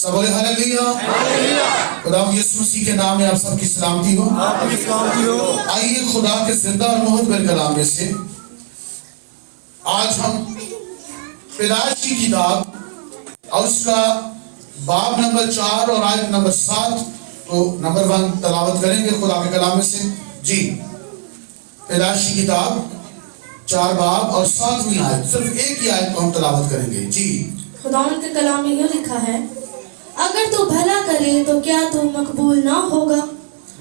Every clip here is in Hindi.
सब बोले हालेलुया। खुदा यीशु मसीह के नाम में आप सबकी सलामती हो। आइए खुदा के जिंदा और मुहब्बत कलाम में से आज हम पैदाइश की किताब और उसका बाब नंबर 4 और आयत नंबर 7 तो नंबर 1 तलावत करेंगे खुदा के कलाम में से। जी, पैदाइश की किताब 4 बाब और 7वीं आयत, सिर्फ एक ही आयत को हम तलावत करेंगे। जी, खुदावंद के कलाम में यूं लिखा है, अगर तू भला करे तो क्या तू मकबूल ना होगा,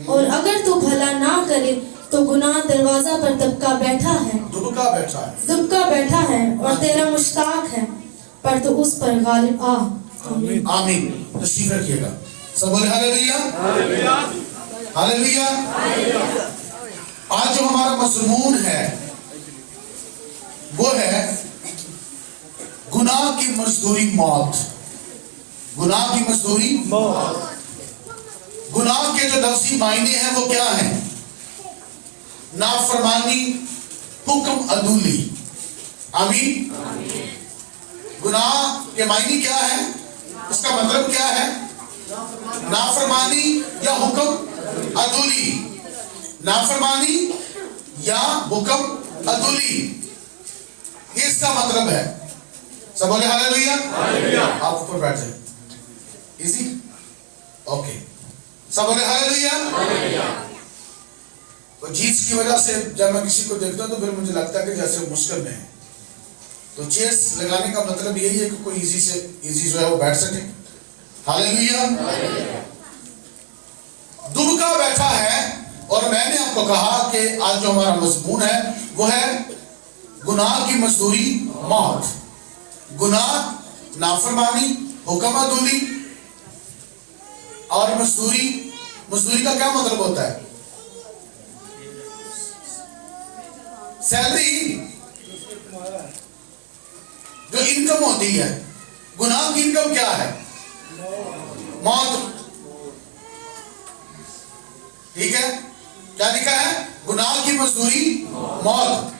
और अगर तू भला ना करे तो गुनाह दरवाजा पर दबका बैठा है और तेरा मुश्ताक है, पर तू उस पर गालिब आ। आमीन। आमीन। तशरीफ रखिएगा। सब बोले हालेलुया। हालेलुया। आज जो हमारा मज़मून है वो है गुनाह की मजदूरी मौत। गुनाह की मजदूरी मौत। गुनाह के जो लफ्ज़ी मायने हैं वो क्या हैं? नाफरमानी, हुक्म अदूली। आमीन। गुनाह के मायने क्या है? इसका मतलब क्या है? नाफरमानी या हुक्म अदूली। नाफरमानी या हुक्म अदूली, ये इसका मतलब है। सब बोले हालेलुया। आप ऊपर बैठ जाए। Easy, okay. सब बोले हालेलुया। तो चीज की वजह से जब मैं किसी को देखता हूं तो फिर मुझे लगता है कि जैसे मुश्किल में है, तो चेयर्स लगाने का मतलब यही है कि कोई इजी जो है वो बैठ सके। हालेलुया। दुबका बैठा है, और मैंने आपको कहा कि आज जो हमारा मजमून है वो है गुनाह की मजदूरी मौत। गुनाह, नाफरमानी, हुक्म अदूली और मजदूरी का क्या मतलब होता है? सैलरी, जो इनकम होती है। गुनाह की इनकम क्या है? मौत। ठीक है, क्या लिखा है? गुनाह की मजदूरी मौत।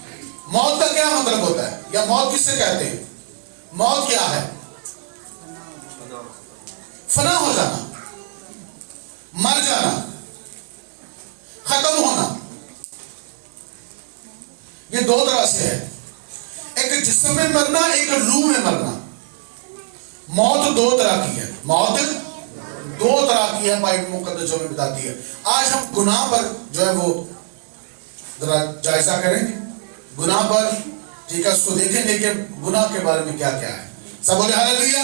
मौत का क्या मतलब होता है, या मौत किससे कहते हैं? मौत क्या है? फना हो जाना, मर जाना, खत्म होना। ये दो तरह से है, एक जिस्म में मरना, एक रूह में मरना। मौत दो तरह की है। मौत दो तरह की है, बाइबल मुकद्दस में बताती है। आज हम गुनाह पर जो है वो जरा जायजा करेंगे। गुनाह पर, ठीक है, उसको देखेंगे कि गुनाह के बारे में क्या क्या है। सब बोले हालेलुया।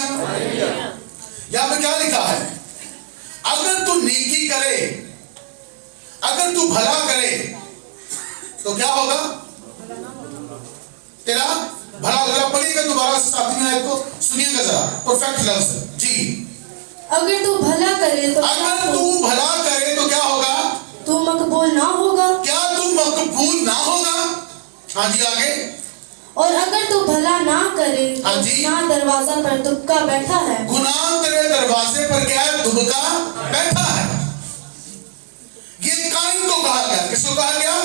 यहाँ पे क्या लिखा है? अगर तू नेकी करे, अगर तू भला करे तो क्या होगा? तेरा भला। जरा पढ़िएगा दोबारा से 7वीं आयत को, सुनिएगा जरा, परफेक्ट लफ्ज। जी, अगर तू भला करे तो क्या होगा? तू मकबूल ना होगा। क्या तू मकबूल ना होगा? हाँ जी, आगे। और अगर तू भला ना करे हाँ तो जी, गुनाह दरवाजा पर दुबका बैठा है। गुनाह तेरे दरवाजे पर क्या है? दुबका बैठा है। ये काइन को कहा गया। किसको कहा गया?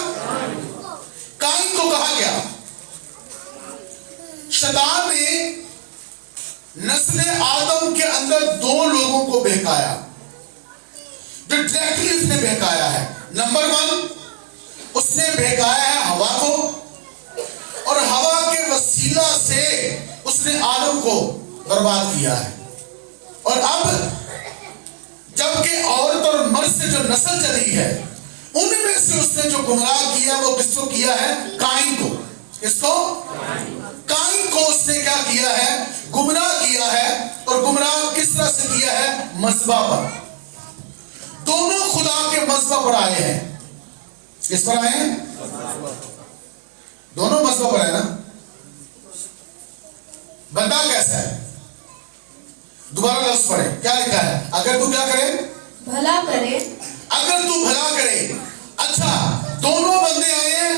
काइन को कहा गया। शैतान ने नस्ल आदम के अंदर 2 लोगों को बहकाया, जो डायरेक्टली उसने बहकाया है। नंबर 1, उसने बहकाया है हवा को, और हवा के वसीला से उसने आदम को बर्बाद किया है। और अब जबकि औरत और मर्द से जो नस्ल चली है, उनमें से उसने जो गुमराह किया वो किसको किया है? काइन को। किसको? काइन को उसने क्या किया है? गुमराह किया है। और गुमराह किस तरह से किया है? मज़बा पर। दोनों खुदा के मज़बा पर आए हैं। किस पर आए हैं? दोनों मज़बा पर है ना। बंदा कैसा है? दोबारा लफ्ज़ पढ़े, क्या लिखा है? अगर तू क्या करे? भला करे। अगर तू भला करे। अच्छा, दोनों बंदे आए हैं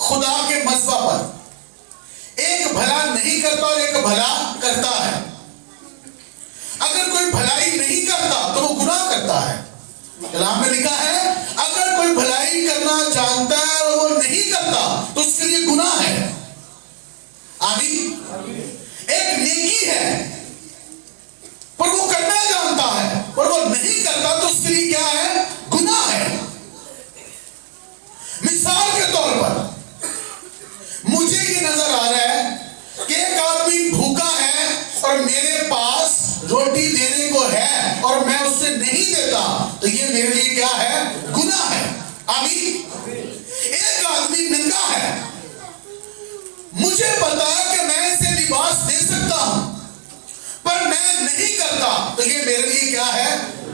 खुदा के मज़बा पर। एक भला नहीं करता और एक भला करता है। अगर कोई भलाई नहीं करता तो वो गुनाह करता है। कलाम में लिखा है, अगर कोई भलाई करना जानता है और वो नहीं करता तो उसके लिए गुनाह है। आमीन। एक नेकी है पर वो करना जानता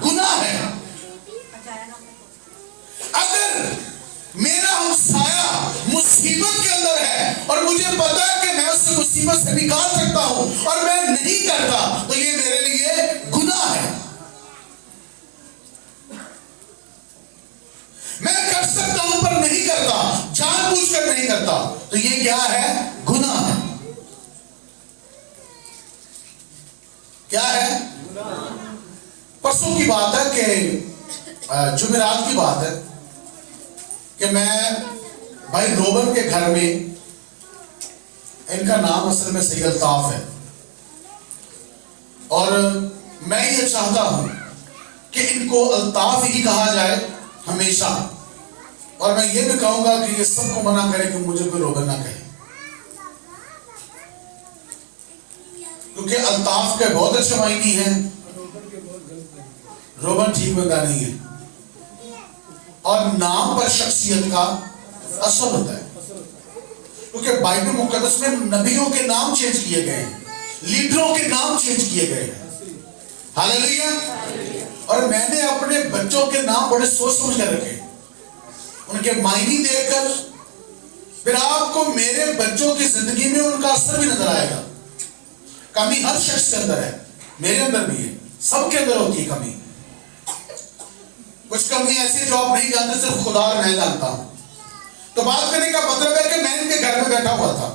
गुनाह है। अगर मेरा हमसाया मुसीबत के अंदर है और मुझे पता है कि मैं उसे मुसीबत से निकाल सकता हूं और मैं नहीं करता, तो ये मेरे लिए गुनाह है। मैं कर सकता हूं पर नहीं करता, जानबूझकर नहीं करता, तो ये क्या है? गुनाह है। क्या है? परसों की बात है कि जुमेरात की बात है कि मैं भाई रोबन के घर में, इनका नाम असल में सही अल्ताफ है, और मैं ये चाहता हूं कि इनको अल्ताफ ही कहा जाए हमेशा, और मैं ये भी कहूंगा कि ये सबको मना करे कि मुझे कोई रोबन ना कहे, क्योंकि अल्ताफ के बहुत अच्छे मायने हैं, रोबन ठीक बंदा नहीं है। और नाम पर शख्सियत का असर होता है, क्योंकि बाइबल मुकद्दस में नबियों के नाम चेंज किए गए हैं, लीडरों के नाम चेंज किए गए हैं। हालेलुया। और मैंने अपने बच्चों के नाम बड़े सोच समझ कर रखे, उनके मायने देखकर, फिर आपको मेरे बच्चों की जिंदगी में उनका असर भी नजर आएगा। कमी हर शख्स के अंदर है, मेरे अंदर भी है, सबके अंदर होती है कमी। कुछ कमी ऐसी जो आप नहीं जानते, सिर्फ खुदा और मैं जानता हूं। तो बात करने का मतलब है कि मैं इनके घर में बैठा हुआ था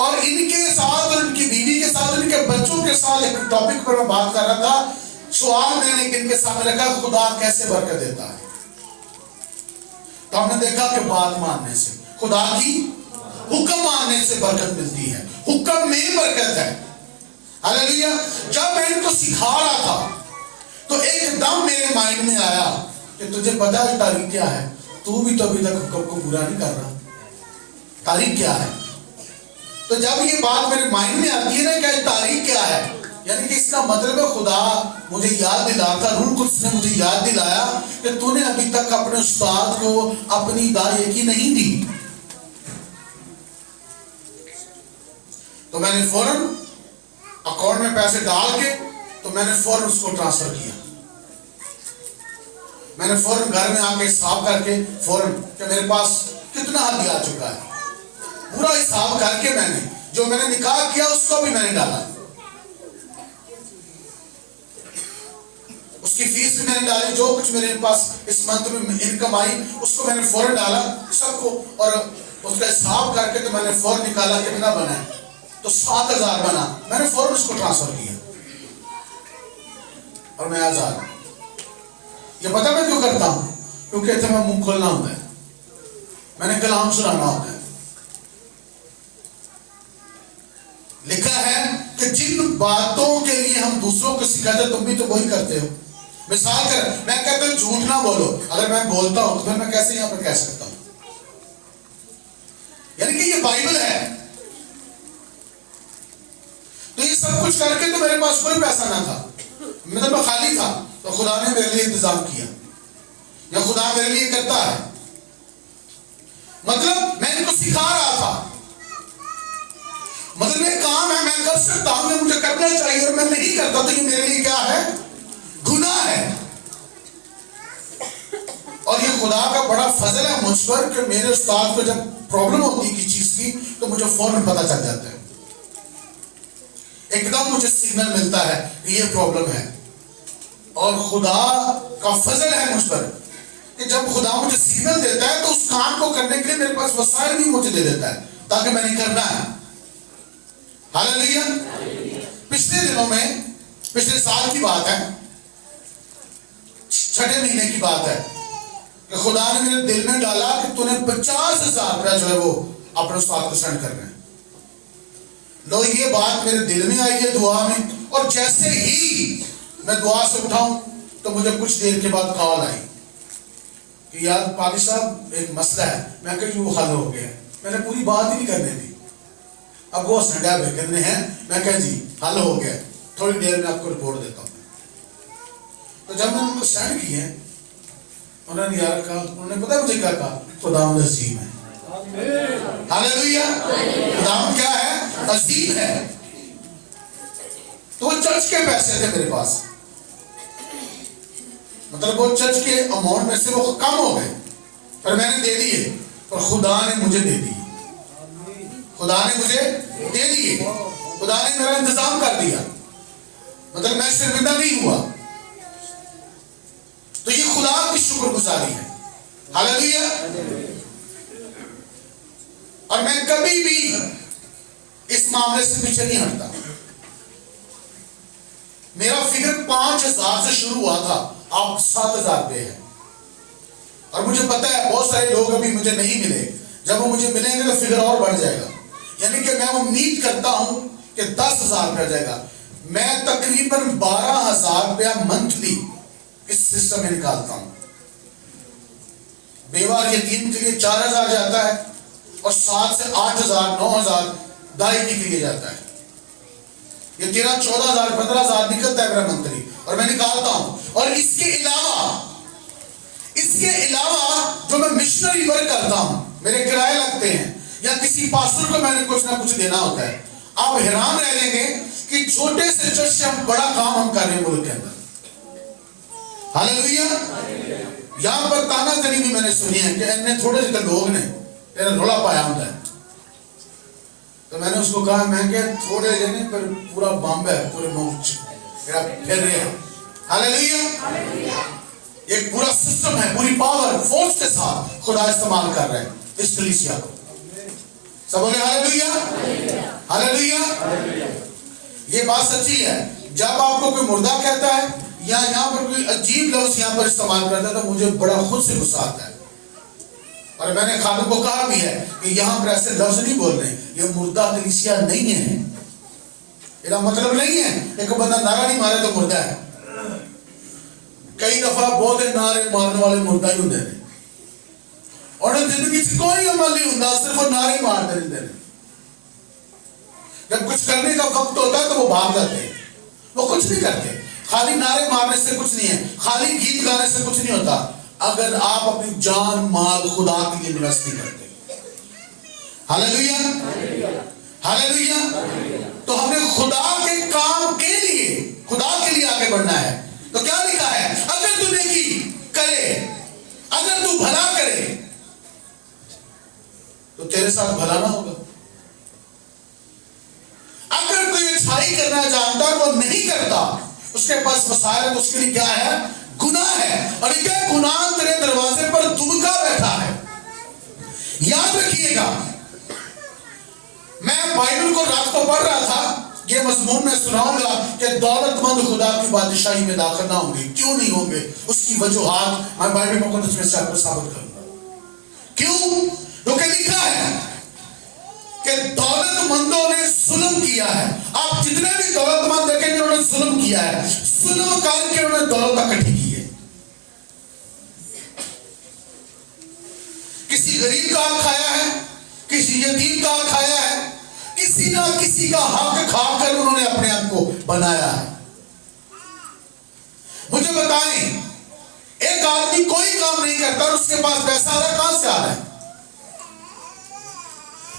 और इनके साथ और इनकी बीवी के साथ, इनके बच्चों के साथ एक टॉपिक पर मैं बात कर रहा था। सवाल मैंने इनके सामने रखा, खुदा कैसे बरकत देता है? तो हमने देखा कि बात मानने से, खुदा की हुक्म मानने से बरकत मिलती है, हुक्म में बरकत है। हालेलुया। जब मैं इनको सिखा रहा था तो एकदम मेरे माइंड में आया कि तुझे पता है तारीख क्या है? तू भी तो अभी तक हुक्म को पूरा नहीं कर रहा, तारीख क्या है? तो जब ये बात मेरे माइंड में आती है ना कि तारीख क्या है, यानी कि इसका मतलब है खुदा मुझे याद दिलाता, रूह कुद्स ने मुझे याद दिलाया कि तूने अभी तक अपने उस्ताद को अपनी दायगी नहीं दी। तो मैंने फौरन अकाउंट में पैसे डाल के, तो मैंने फौरन उसको ट्रांसफर किया। मैंने फौरन घर में आके हिसाब करके फौरन कि मेरे पास कितना हद आ चुका है, पूरा हिसाब करके मैंने जो मैंने निकाह किया उसको भी मैंने डाला, उसकी फीस भी मैंने डाली, जो कुछ मेरे पास इस मंथ में इनकम आई उसको मैंने फौरन डाला सबको, और उसका हिसाब करके तो मैंने फौरन निकाला कितना बना है, तो 7,000 बना। मैंने फौरन उसको ट्रांसफर किया और मैं आजाद। ये पता मैं क्यों करता हूं? क्योंकि इतना मैं मुंह खोलना होता है, मैंने कलाम सुनाना होता है। लिखा है कि जिन बातों के लिए हम दूसरों को सिखाते, तुम भी तो वही करते हो। मिसाल कर, मैं कहता हूं झूठ ना बोलो, अगर मैं बोलता हूं तो फिर मैं कैसे यहां पर कह सकता हूं? यानी कि ये बाइबल है। तो ये सब कुछ करके तो मेरे पास कोई पैसा ना था, मतलब मैं खाली था, तो खुदा ने मेरे लिए इंतजाम किया, या खुदा मेरे लिए करता है। मतलब मैं इनको सिखा रहा था, मतलब ये काम है, मैं कर सकता हूं, ये मुझे करना चाहिए और मैं नहीं करता, तो ये मेरे लिए क्या है? गुनाह है। और ये खुदा का बड़ा फजल है मुझ पर कि मेरे उस्ताद को जब प्रॉब्लम होती है किसी चीज की, तो मुझे फौरन पता चल जाता है, एकदम मुझे सिग्नल मिलता है कि ये प्रॉब्लम है। और खुदा का फजल है मुझ पर कि जब खुदा मुझे सिग्नल देता है तो उस काम को करने के लिए मेरे पास वसाइल भी मुझे दे देता है, ताकि मैंने करना है। हालेलुया। पिछले दिनों में, पिछले साल की बात है, 6ठे महीने की बात है कि खुदा ने मेरे दिल में डाला कि तूने 50,000 रुपया जो है वो अपने उस्ताद को सेंड करना है। लो, ये बात मेरे दिल में आई है दुआ में, और जैसे ही मैं दुआ से उठाऊं तो मुझे कुछ देर के बाद कॉल आई कि यार पादी साहब एक मसला है। मैं कही वो हल हो गया। मैंने पूरी बात ही नहीं करने दी, अब वो संडा करने हैं। मैं कह जी हल हो गया, थोड़ी देर में आपको रिपोर्ट देता हूँ। तो जब मैंने उनको सेंड किए, उन्होंने यार कहा, उन्होंने पता मुझे क्या कहा? खुदावंद अजीम है। हालेलुया। खुदावंद क्या है? अजीम है। तो वो चर्च के पैसे थे मेरे पास, मतलब वो चर्च के अमाउंट में से वो कम हो गए, पर मैंने दे दिए, पर खुदा ने मुझे दे दिए, खुदा ने मुझे दे दिए, खुदा ने मेरा इंतजाम कर दिया, मतलब मैं शर्मिंदा नहीं हुआ। तो ये खुदा की शुक्रगुजारी है। हालेलुया। और मैं कभी भी इस मामले से पीछे नहीं हटता। मेरा फिगर 5,000 से शुरू हुआ था, अब 7,000 पे है। और मुझे पता है बहुत सारे लोग अभी मुझे नहीं मिले, जब वो मुझे मिलेंगे तो फिगर और बढ़ जाएगा। यानी कि मैं उम्मीद करता हूं कि 10,000 रुपया जाएगा। मैं तकरीबन 12,000 रुपया मंथली इस सिस्टम में निकालता हूं। बेवार यतीम के लिए 4,000 जाता है, और 7 से 8,000 9,000 दायगी के लिए जाता है। ये 13-14,000 15,000 निकलता है मेरा मंथली, और मैं निकालता हूं। और इसके अलावा जो मैं मिशनरी वर्क करता हूं, मेरे किराए लगते हैं, या किसी पास्टर को मैंने कुछ ना कुछ देना होता है। आप हैरान रह जाएंगे कि छोटे से चर्च से हम बड़ा काम हम कर रहे हैं मुल्क के अंदर। हालेलुया। यहां पर तानाजनी भी मैंने सुनी है कि इन्हें थोड़े से लोग ने तेरा रोला पाया होता है। तो मैंने उसको कहा, मैं क्या थोड़े जने पर पूरा बॉम्बे पूरे मुल्क मेरा फिर रहे हैं। हालेलुया। एक पूरा सिस्टम है, पूरी पावर फोर्स के साथ खुदा इस्तेमाल कर रहे हैं इस कलीसिया को। सब बोले हालेलुया। हालेलुया। ये बात सच्ची है। जब आपको कोई मुर्दा कहता है या यहाँ पर कोई अजीब लफ्ज यहाँ पर इस्तेमाल करता है, तो मुझे बड़ा खुद से गुस्सा आता है। और मैंने खानों को कहा भी है कि यहाँ पर ऐसे लफ्ज नहीं बोल रहे, ये मुर्दा कलीसिया नहीं है। इसका मतलब नहीं है एक बंदा नारा नहीं मारे तो मुर्दा है। कई दफा बहुत नारे मारने वाले मुर्दा ही होते हैं, और जिंदगी से कोई अमल नहीं होता, सिर्फ वो नारे मारते रहते हैं। जब कुछ करने का वक्त होता है तो वो भाग जाते हैं, वो कुछ नहीं करते। खाली नारे मारने से कुछ नहीं है, खाली गीत गाने से कुछ नहीं होता, अगर आप अपनी जान माल खुदा के लिए इन्वेस्ट नहीं करते। हालेलुया। हालेलुया। तो हमें खुदा के काम के लिए, खुदा के लिए आगे बढ़ना है। तो क्या लिखा है, अगर तू नेकी करे, अगर तू भला करे, तो तेरे साथ भला ना होगा। अगर कोई अच्छाई करना जानता है वो नहीं करता, उसके पास मसाइल, उसके लिए क्या है, गुनाह है। और क्या गुनाह तेरे दरवाजे पर दुबका बैठा है। याद रखिएगा, मैं बाइबल को रात को पढ़ रहा था, ये मजमून में सुनाऊंगा कि दौलतमंद खुदा की बादशाही में दाखिल ना होंगे। क्यों नहीं होंगे, उसकी वजूहात मैं बाइबल मुकद्दस में से आपको साबित करूंगा। क्यों? क्योंकि लिखा है कि दौलतमंदों ने जुल्म किया है। आप जितने भी दौलतमंद देखेंगे उन्होंने जुल्म किया है, जुल्म करके उन्होंने दौलत इकट्ठी की है। किसी गरीब का हक खाया है, किसी यतीम का हक खाया है, किसी ना किसी का हक खाकर उन्होंने अपने आप को बनाया है। मुझे बताएं, एक आदमी कोई काम नहीं करता और उसके पास पैसा आ रहा है, कहां से आ रहा है?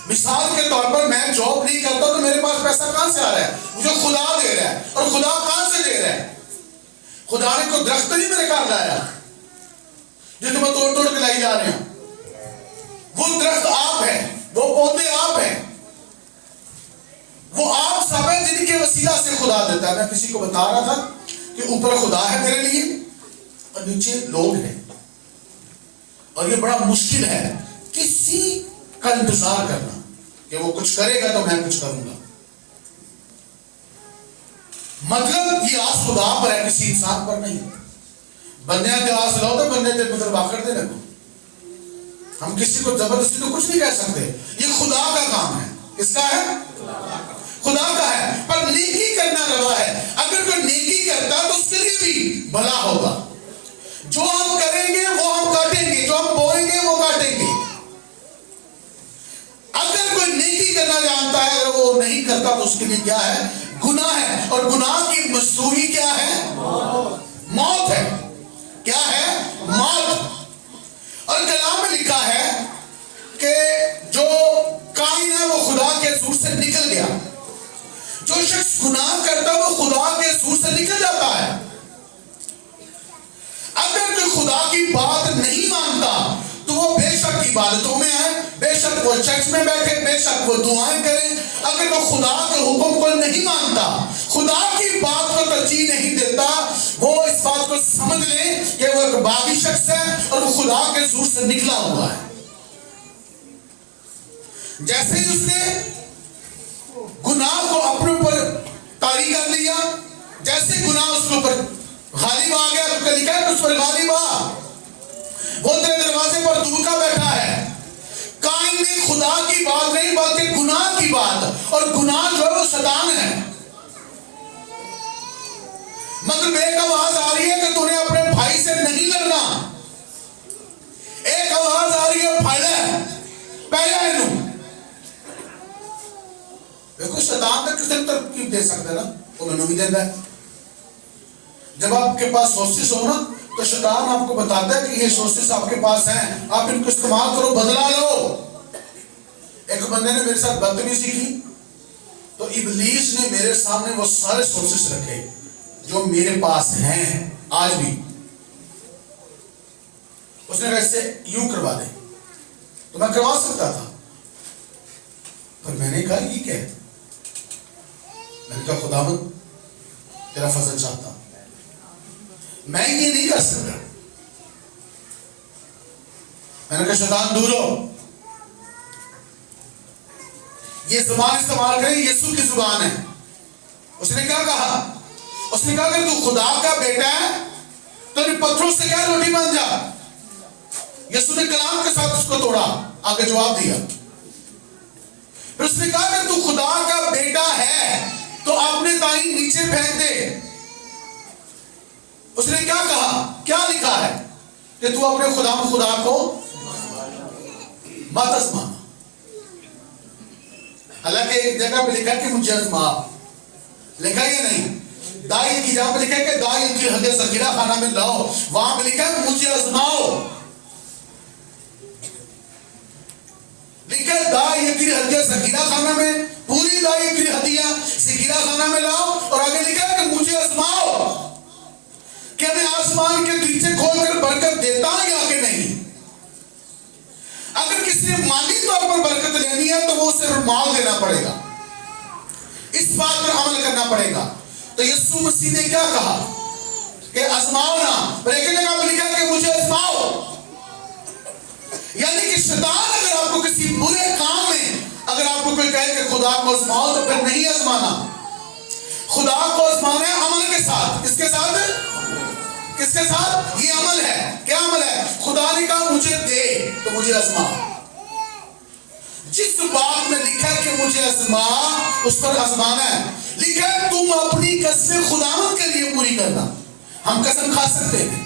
मिसाल के तौर पर मैं जॉब नहीं करता तो मेरे पास पैसा कहां से आ रहा है? मुझे खुदा दे रहा है। और खुदा कहां से दे रहा है? खुदा ने कोई दरख्त नहीं मेरे घर लाया जिसे मैं तोड़ तोड़ के लाई जा रहे हैं। वो दरख्त आप है, वो पौधे आप हैं, वो आप सब है जिनके वसीला से खुदा देता है। मैं किसी को बता रहा था कि ऊपर खुदा है मेरे लिए और नीचे लोग हैं, और ये बड़ा मुश्किल है किसी का इंतजार करना कि वो कुछ करेगा तो मैं कुछ करूंगा। मतलब ये आस खुदा पर है, किसी इंसान पर नहीं। बंदे के आस लो तो बंदे ते मतलब आकर दे ना, हम किसी को जबरदस्ती तो कुछ नहीं कह सकते। ये खुदा का काम है। किसका है? खुदा का है। पर नेकी करना रवा है। अगर कोई नेकी करता तो उसके लिए भी भला होगा। जो हम करेंगे वो हम काटेंगे, जो हम बोएंगे वो काटेंगे। अगर कोई नेकी करना जानता है, अगर वो नहीं करता तो उसके लिए क्या है? गुनाह है। और गुनाह की मजदूरी क्या है? मौत है। क्या है? मौत। और कलाम में लिखा है कि जो काइन है वो खुदा के सूर से निकल गया। जो शख्स गुनाह करता है वो खुदा के सूर से निकल जाता है। इबादतों में आए, बेशक वो चर्च में बैठे, बेशक वो दुआएं करें, अगर वो खुदा के हुक्म को नहीं मानता, खुदा की बात को तरजीह नहीं देता, वो इस बात को समझ ले कि वो एक बागी शख्स है और वो खुदा के जुर से निकला हुआ है। जैसे ही उसने गुनाह को अपने ऊपर तारी कर लिया, जैसे गुनाह उसके ऊपर गालिब आ गया, तो लिखा है उस पर गालिब आ, वो तेरे दरवाजे पर दुबका बैठा है। काइन ने खुदा की बात नहीं बल्कि गुनाह की बात, और गुनाह जो है वो शैतान है। मतलब एक आवाज आ रही है कि तूने अपने भाई से नहीं लड़ना, एक आवाज आ रही है पहले इनू देखो, शैतान तक किसी तरकीब दे सकता है ना, वो मैंने भी देता है। जब आपके पास सोर्सेस हो ना, तो शैतान आपको बताता है कि ये सोर्सेस आपके पास हैं, आप इनको इस्तेमाल करो, बदला लो। एक बंदे ने मेरे साथ बदतमीजी की, तो इब्लीस ने मेरे सामने वो सारे सोर्सेस रखे जो मेरे पास हैं आज भी। उसने कहा इससे यूं करवा दे, तो मैं करवा सकता था, पर मैंने कहा ये क्या है? मैंने कहा खुदावंद तेरा फजल चाहता, मैं ये नहीं कर सकता। मैंने कहा शैतान दूर हो, ये जुबान इस्तेमाल करें, यीशु की जुबान है। उसने क्या कहा? उसने कहा अगर तू खुदा का बेटा है तो इन पत्थरों से क्या रोटी बन जा। यीशु ने कलाम के साथ उसको तोड़ा, आगे जवाब दिया। फिर उसने कहा अगर तू खुदा का बेटा है तो अपने दाई नीचे फेंक दे। उसने क्या कहा? क्या लिखा है कि तू अपने खुदा को मत आजमा। हालांकि एक जगह पे लिखा कि मुझे आजमा, लिखा ये नहीं। दाई की जगह पे लिखा है कि दाई की हदे सखीरा खाना में लाओ, वहां पे लिखा है मुझे आजमाओ। लिखा दाई की हदे सखीरा खाना में, पूरी दाई की हदिया सखीरा खाना में लाओ, और आगे लिखा है कि मुझे आजमाओ कि मैं आसमान के दीचे खोलकर बरकत देता या कि नहीं। अगर किसी ने माली तौर पर बरकत लेनी है तो वो सिर्फ माल देना पड़ेगा, इस बात पर अमल करना पड़ेगा। तो यीशु मसीह ने क्या कहा कि आजमाओ ना, पर एक जगह पर लिखा कि मुझे आजमाओ। यानी कि शैतान अगर आपको किसी बुरे काम में, अगर आपको कोई कहे कि खुदा को आजमाओ, तो फिर नहीं आजमाना। खुदा को आजमाना है अमल के साथ। किसके साथ? किसके साथ? ये अमल है। क्या अमल है? खुदा ने कहा मुझे दे तो मुझे आजमा। जिस बात में लिखा है कि मुझे आजमा, उस पर आजमाना है। लिखा है तुम अपनी कसमें खुदावंद के लिए पूरी करना। हम कसम खा सकते हैं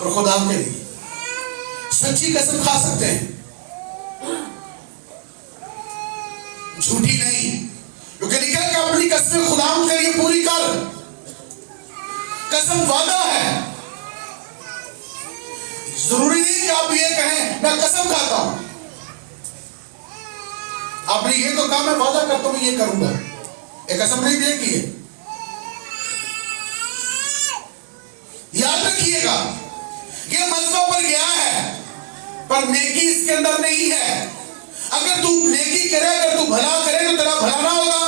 और खुदा के लिए सच्ची कसम खा सकते हैं, झूठी नहीं, क्योंकि लिखा है कि अपनी कसमें खुदावंद के लिए पूरी कर। कसम वादा है। जरूरी नहीं कि आप ये कहें मैं कसम खाता हूं। आपने ये तो कहा मैं वादा करता हूं ये करूंगा, एक कसम नहीं देगी है। याद रखिएगा, ये मजबा पर गया है पर नेकी इसके अंदर नहीं है। अगर तू नेकी करे, अगर तू भला करे तो तेरा भला ना होगा।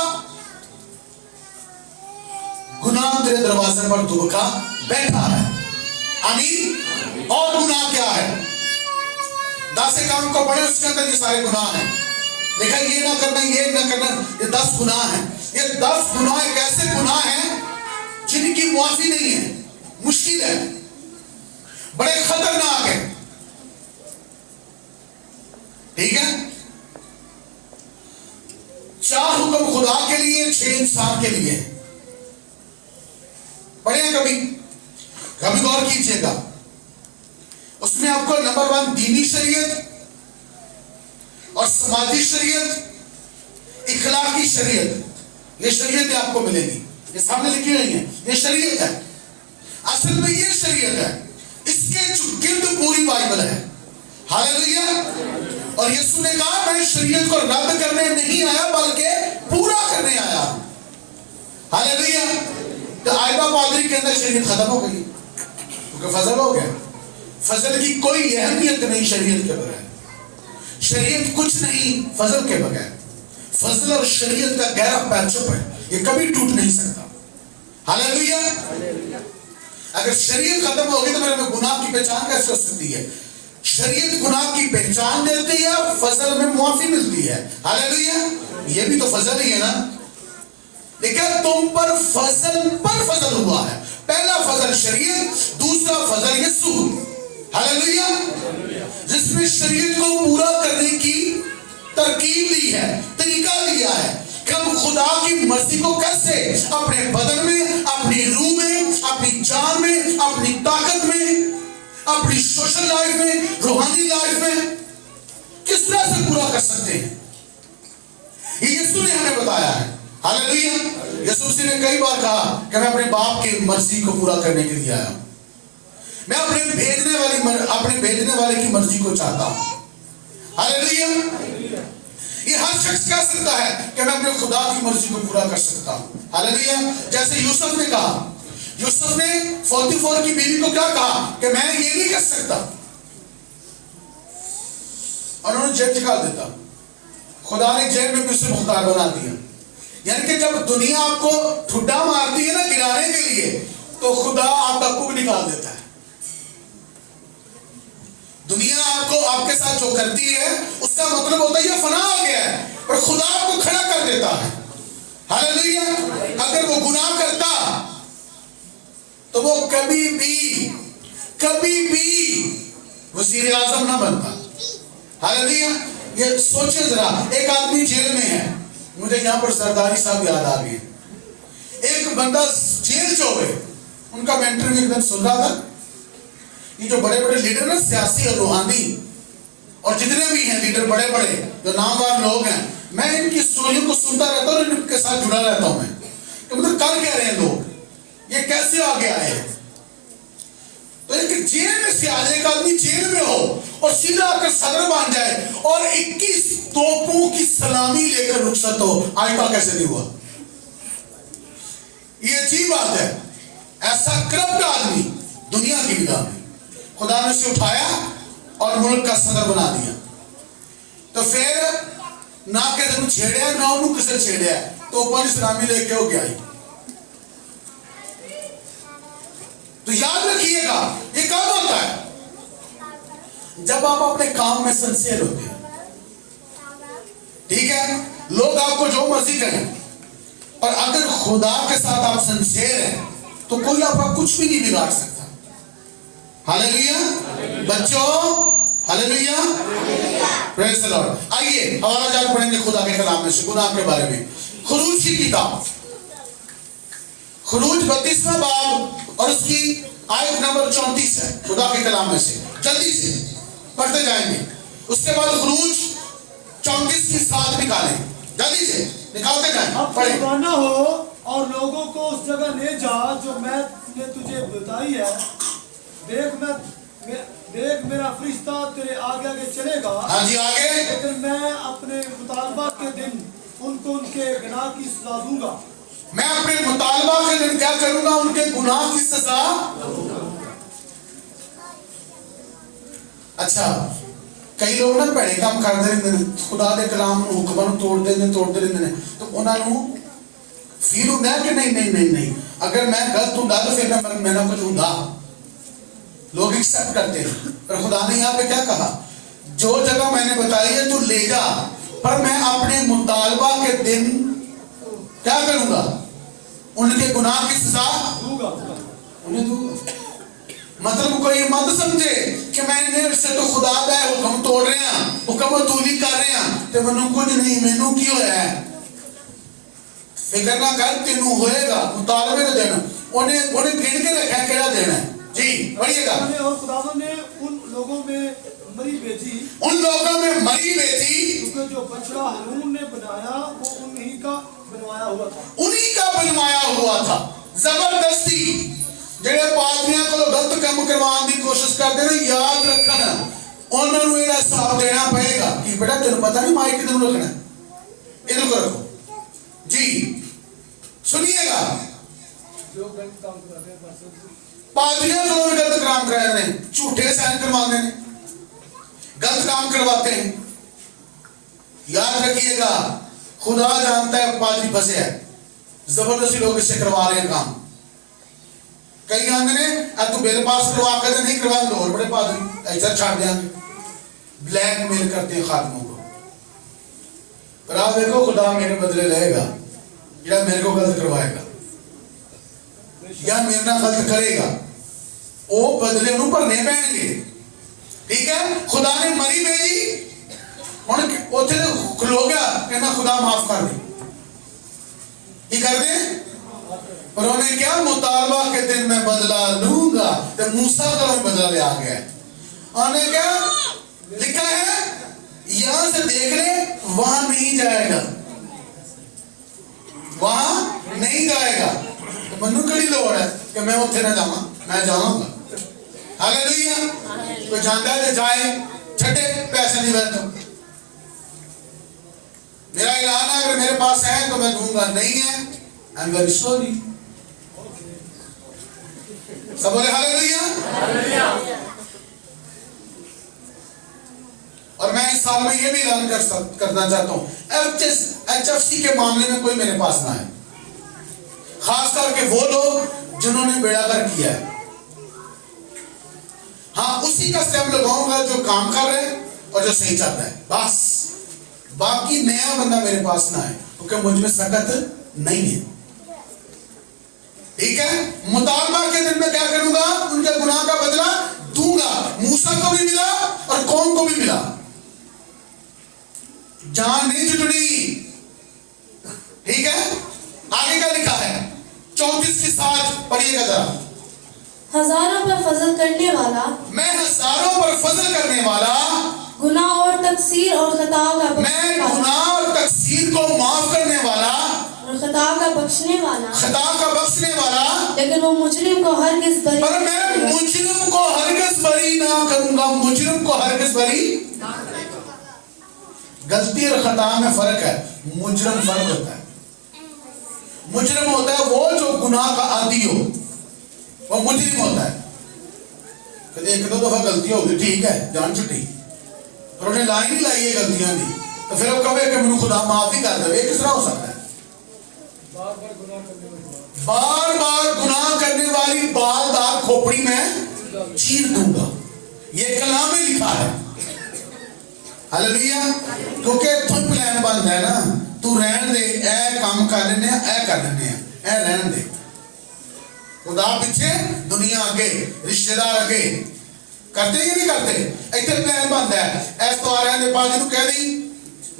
गुनाह तेरे दरवाजे पर दुबका बैठा है। आमीन। और गुनाह क्या है? 10 काम को पढ़े, उसके अंदर ये सारे गुनाह हैं। देखा ये ना करना, ये ना करना, ये 10 गुनाह हैं। ये 10 गुनाह एक ऐसे गुनाह हैं जिनकी मुआफी नहीं है, मुश्किल है, बड़े खतरनाक है। ठीक है? 4 हुक्म खुदा के लिए, 6 इंसान के लिए। पढ़े कभी गौर कीजिएगा। उसमें आपको नंबर 1 दीनी शरीयत और समाजी शरीयत, इखलाकी शरीयत, ये शरीयत आपको मिलेगी। ये सामने लिखी हुई है, ये शरीयत है। असल में ये शरीयत है, इसके गिर्द पूरी बाइबल है। हालेलुया। और यीशु ने कहा मैं शरीयत को रद्द करने नहीं आया बल्कि पूरा करने आया। हालेलुया। तो आयदा पादरी के अंदर शरीयत खत्म हो गई, क्योंकि फजल हो गया। फजल की कोई अहमियत नहीं शरीयत के बगैर। शरीयत कुछ नहीं फजल के बगैर। फजल और शरीयत का गहरा पैचअप है, ये कभी टूट नहीं सकता। हालेलुया। अगर शरीयत खत्म होगी तो मेरे में गुनाह की पहचान कैसे हो सकती है? शरीयत गुनाह की पहचान देती है, फजल में मुआफी मिलती है। हालेलुया। ये भी तो फजल ही है ना। लेकिन तुम पर फजल हुआ है। पहला फजल शरीयत, दूसरा फजल यीशु। हालेलुया। जिसमें शरीयत को पूरा करने की तरकीब दी है, तरीका दिया है कि हम खुदा की मर्जी को कैसे अपने बदन में, अपनी रूह में, अपनी जान में, अपनी ताकत में, अपनी सोशल लाइफ में, रूहानी लाइफ में किस तरह से पूरा कर सकते हैं। ये यीशु ने हमें बताया है। हालेलुया। यीशु ने कई बार कहा कि मैं अपने बाप की मर्जी को पूरा करने के लिए आया हूं। मैं अपने भेजने वाले की मर्जी को चाहता हूं। हालेलुया। ये हर शख्स कह सकता है कि मैं अपने खुदा की मर्जी को पूरा कर सकता हूं। हालेलुया। जैसे यूसुफ ने कहा, यूसुफ ने पोतीफर की बीवी को क्या कहा कि मैं ये नहीं कर सकता, और उन्होंने जेल निकाल देता। खुदा ने जेल में भी उसे मुख्तार बना दिया। यानी कि जब दुनिया आपको ठुड्डा मारती है ना गिराने के लिए, तो खुदा आपका कुक निकाल देता है। दुनिया आपको आपके साथ जो करती है उसका मतलब होता है ये फना हो गया है, पर खुदा आपको खड़ा कर देता है। हालेलुया। अगर वो गुनाह करता तो वो कभी भी वजीर आजम ना बनता। हालेलुया। ये सोचे जरा, एक आदमी जेल में है, मुझे यहाँ पर सरदारी साहब याद आ गए। एक बंदा जेल जो है, उनका मैं इंटरव्यू एकदम सुन रहा था। ये जो बड़े बड़े लीडर ना, सियासी और रूहानी और जितने भी हैं लीडर, बड़े बड़े जो नामवार लोग हैं, मैं इनकी स्टोरियों को सुनता रहता हूँ और इनके साथ जुड़ा रहता हूँ मैं कि मतलब कर क्या रहे हैं लोग, ये कैसे आगे आए हैं। तो एक जेल में से आज एक आदमी जेल में हो और सीधा आकर सदर बन जाए और 21 तोपों की सलामी लेकर रुखसत हो, आज तक कैसे नहीं हुआ। ये अजीब बात है। ऐसा करप्ट आदमी दुनिया की विधा में खुदा ने उसे उठाया और मुल्क का सदर बना दिया। तो फिर ना किसी छेड़िया ना उन्होंने किसे छेड़िया, तो ऊपर सलामी लेके हो गया। तो याद रखिएगा, ये कब होता है? जब आप अपने काम में सिंसियर होते हैं। ठीक है, लोग आपको जो मर्जी करें, पर अगर खुदा के साथ आप सिंसियर हैं तो कोई आपका कुछ भी नहीं बिगाड़ सकता। हालेलुया बच्चों, हालेलुया, प्रेज़ द लॉर्ड। आइए हवाला जाकर पढ़ेंगे खुदा के कलाम में से गुनाह के बारे में। खुरूज की किताब, खुरूज 32वां बाब और उसकी आयत नंबर 34 है खुदा के कलाम में से। जल्दी से पढ़ते जाएंगे। उसके बाद खुरूज 34 की 7 निकालें, जल्दी से निकालते जाएं। अब रवाना हो और लोगों को उस जगह ले जा जो मैंने तुझे बताई है। देख मेरा फरिश्ता तेरे आगे आगे चलेगा। हाँ जी, आगे। लेकिन मैं अपने मुतालबा के दिन उनको उनके गुनाह की सजा दूंगा। मैं अपने मुतालबा के दिन क्या करूंगा? उनके गुनाह की सजा। अच्छा, कई लोग ना भैड़े काम करते रहते हैं, खुदा के कलाम हुक्मां तोड़ते रहते हैं, तो उन्होंने फील होता है कि नहीं, अगर मैं गलत हूँ तो फिर मैं ना कुछ हूँगा। लोग एक्सेप्ट करते हैं, पर खुदा ने यहाँ पे क्या कहा? जो जगह मैंने बताई है तू ले जा, पर मैं अपने मुतालबा के दिन क्या करूंगा? उनके गुनाह की सजा दूंगा, उन्हें दूंगा। मतलब कोई मत समझे कि मैंने से तो खुदा दा हुक्म तोड़ रहे हैं, हुक्म तूली कर रहे हैं, तो मैनू कुछ नहीं, मैनू की होया है। फिक्र ना कर, तेनू होएगा मुतालबे का देना। उन्हें गिन के रखा केड़ा देना है। जी पढ़िएगा। और खुदा ने उन लोगों में मरी भेजी, क्योंकि जो बछड़ा हारून ने बनाया वो उन्हीं का बनवाया हुआ था। जबरदस्ती जेड़े पादरियां को गलत काम करवाने की कोशिश करते हैं, याद रखना उन्होंने ये हिसाब देना पड़ेगा कि बेटा तेन पता नहीं माइक किधर रखना, इधर को रखो। जी सुनिएगा, जो गलत काम करते हैं पादरियां को गलत काम करा रहे हैं, झूठे साइन करवाते हैं, गलत काम करवाते हैं। याद रखिएगा, खुदा जानता है पादरी फंसे है, जबरदस्ती लोग इससे करवा रहे हैं काम। कई आंदे ने तू बिल पास करवा कर नहीं करवा दो और बड़े पादरी ऐसा छाड़ देंगे, ब्लैकमेल करते हैं खादमों को। पर आप देखो खुदा मेरे बदले लेगा या मेरे को गलत करवाएगा या मेरे ना गलत करेगा, वो बदले उन्होंने भरने पैणगे। ठीक है, खुदा ने मरी भेजी हुण उत्थे खलो गया कहना खुदा माफ कर दे, की कर दे? पर उन्हें क्या मुतालबा के दिन मैं बदला लूंगा, तो मूसा का बदला ले आ गया। उन्हें क्या लिखा है, यहां से देख ले वहां नहीं जाएगा, वहां नहीं जाएगा। तो मनु कड़ी लोड़ है कि मैं उत्थे ना जावा, मैं जाऊंगा। हालेलुया। कोई जानता है जाए छठे पैसे नहीं बदलता, मेरा ऐलान है अगर मेरे पास है तो मैं दूंगा, नहीं है आई एम वेरी सॉरी। सब बोले हालेलुया। और मैं इस साल में ये भी ऐलान करना चाहता हूं, HFC के मामले में कोई मेरे पास ना है, खास करके वो लोग जिन्होंने बेड़ागर किया है। हाँ, उसी का स्टेप लगाऊंगा जो काम कर रहे हैं और जो सही चल रहा है, बस। बाकी नया बंदा मेरे पास ना है, क्योंकि मुझ में सकत नहीं है। ठीक है, मुतालबा के दिन में क्या करूंगा, उनके गुनाह का बदला दूंगा। मूसा को भी मिला और कौम को भी मिला, जान नहीं छुटनी। ठीक है, आगे क्या लिखा है 34 की 7 पढ़िएगा जरा। हजारों पर फजल करने वाला, मैं हजारों पर फजल करने वाला, गुनाह और तकसीर और खता का मैं गुनाह और तकसीर को माफ करने वाला और खता का बख्शने वाला, खता का बख्शने वाला, लेकिन वो मुजरिम को हरगिज़ बरी, पर मैं मुजरिम को हरगिज़ बरी ना करूंगा। मुजरिम को हरगिज़ बरी, गलती और खता में फर्क है। मुजरिम फर्क होता है, मुजरिम होता है वो जो गुनाह का आदी हो, वो मुजरिम होता है। कभी एक दो दफा गलती होगी, ठीक है, जान छुट्टी, पर उन्हें लाइन ही लाई है गलतियां दी, तो फिर वो कहे कि मैंने खुदा माफ ही कर दे। किस तरह हो सकता है? बार बार गुनाह करने वाली बालदार खोपड़ी में चीर दूंगा, ये कलाम में लिखा है। हालेलुया। क्योंकि तुम प्लान बनता है ना, तू रहन दे, ए काम कर लेने, ए कर लेने, ए रहन दे। खुदा पीछे, दुनिया आगे, रिश्तेदार आगे, करते ही नहीं करते। इतने प्लान बनता है, ऐस तो आ रहे हैं पाजी को कह दी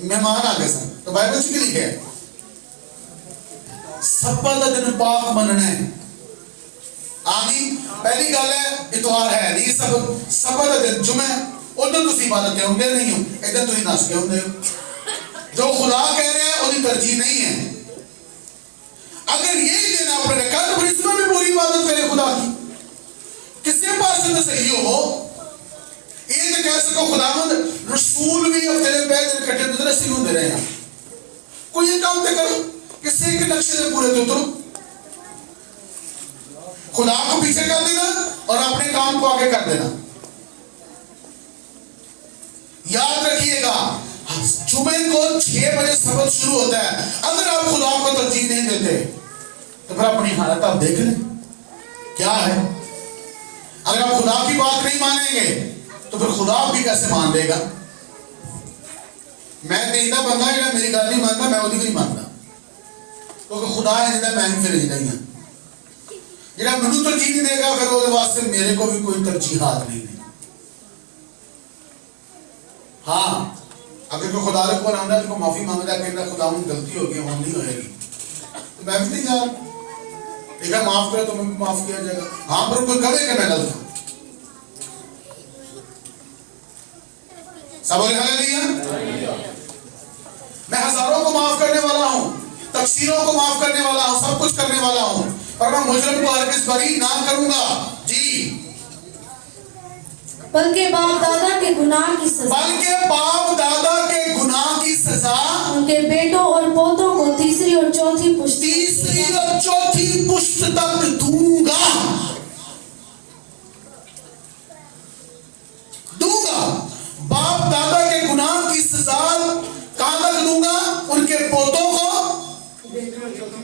मेहमान आ गए सन, तो बाइबल च लिखे है सब्बत का दिन पाक मनना है। आमीन। पहली गल है इतवार है नहीं, सब सब्बत का दिन जुमे, उधर तुम इबादत होंगे नहीं हो, इधर तुम नस के होंगे हो। जो खुदा कह रहे हैं उसकी तरजीह नहीं है। अगर यही देना पड़ेगा तो फिर इसमें भी पूरी इबादत करे खुदा की, किसके पास तो सही हो। ये तो कह सको खुदावंद रसूल भी हफ्ते में 5 दिन इकट्ठे गुजरे सी होंदे रहे हैं, कोई ये काम तो करो, किसी के नक्शे से पूरे तो उतरो, खुदा को पीछे कर देना और अपने काम को आगे कर देना। याद रखिएगा, जुमे को 6 बजे सबक शुरू होता है। अगर आप खुदा को तरजीह नहीं देते तो फिर अपनी हालत आप देख लें क्या है। अगर आप खुदा की बात नहीं मानेंगे तो फिर खुदा भी कैसे मान लेगा। मैं कहता बंदा जो मेरी गल नहीं मानता, मैं उसकी भी नहीं मानता, क्योंकि खुदा है जो मैं फिर नहीं हूं। जो मैनू तरजीह नहीं देगा फिर वो वास्ते मेरे को भी कोई तरजीहात नहीं है। हाँ, अगर कोई खुदा को आंदा तो माफी मांगता कहता खुदा मुझे गलती हो गई, हम नहीं होएगी, तो मैं भी तैयार, ठीक है, माफ करो तो मैं भी माफ किया जाएगा। हाँ, पर कोई कहे कि मैं गलत हूं। सब बोले हालेलुया। मैं हजारों को माफ करने वाला हूं, तकसीरों को माफ करने वाला हूं, सब कुछ करने वाला हूं, पर मैं मुजरिम को हरगिज़ बरी ना करूंगा। जी, बल्कि बाप दादा के गुनाह की सजा, बल्कि बाप दादा के गुनाह की सजा उनके बेटों और पोतों को तीसरी और चौथी पुश्त तक दूंगा। बाप दादा के गुनाह की सजा कहां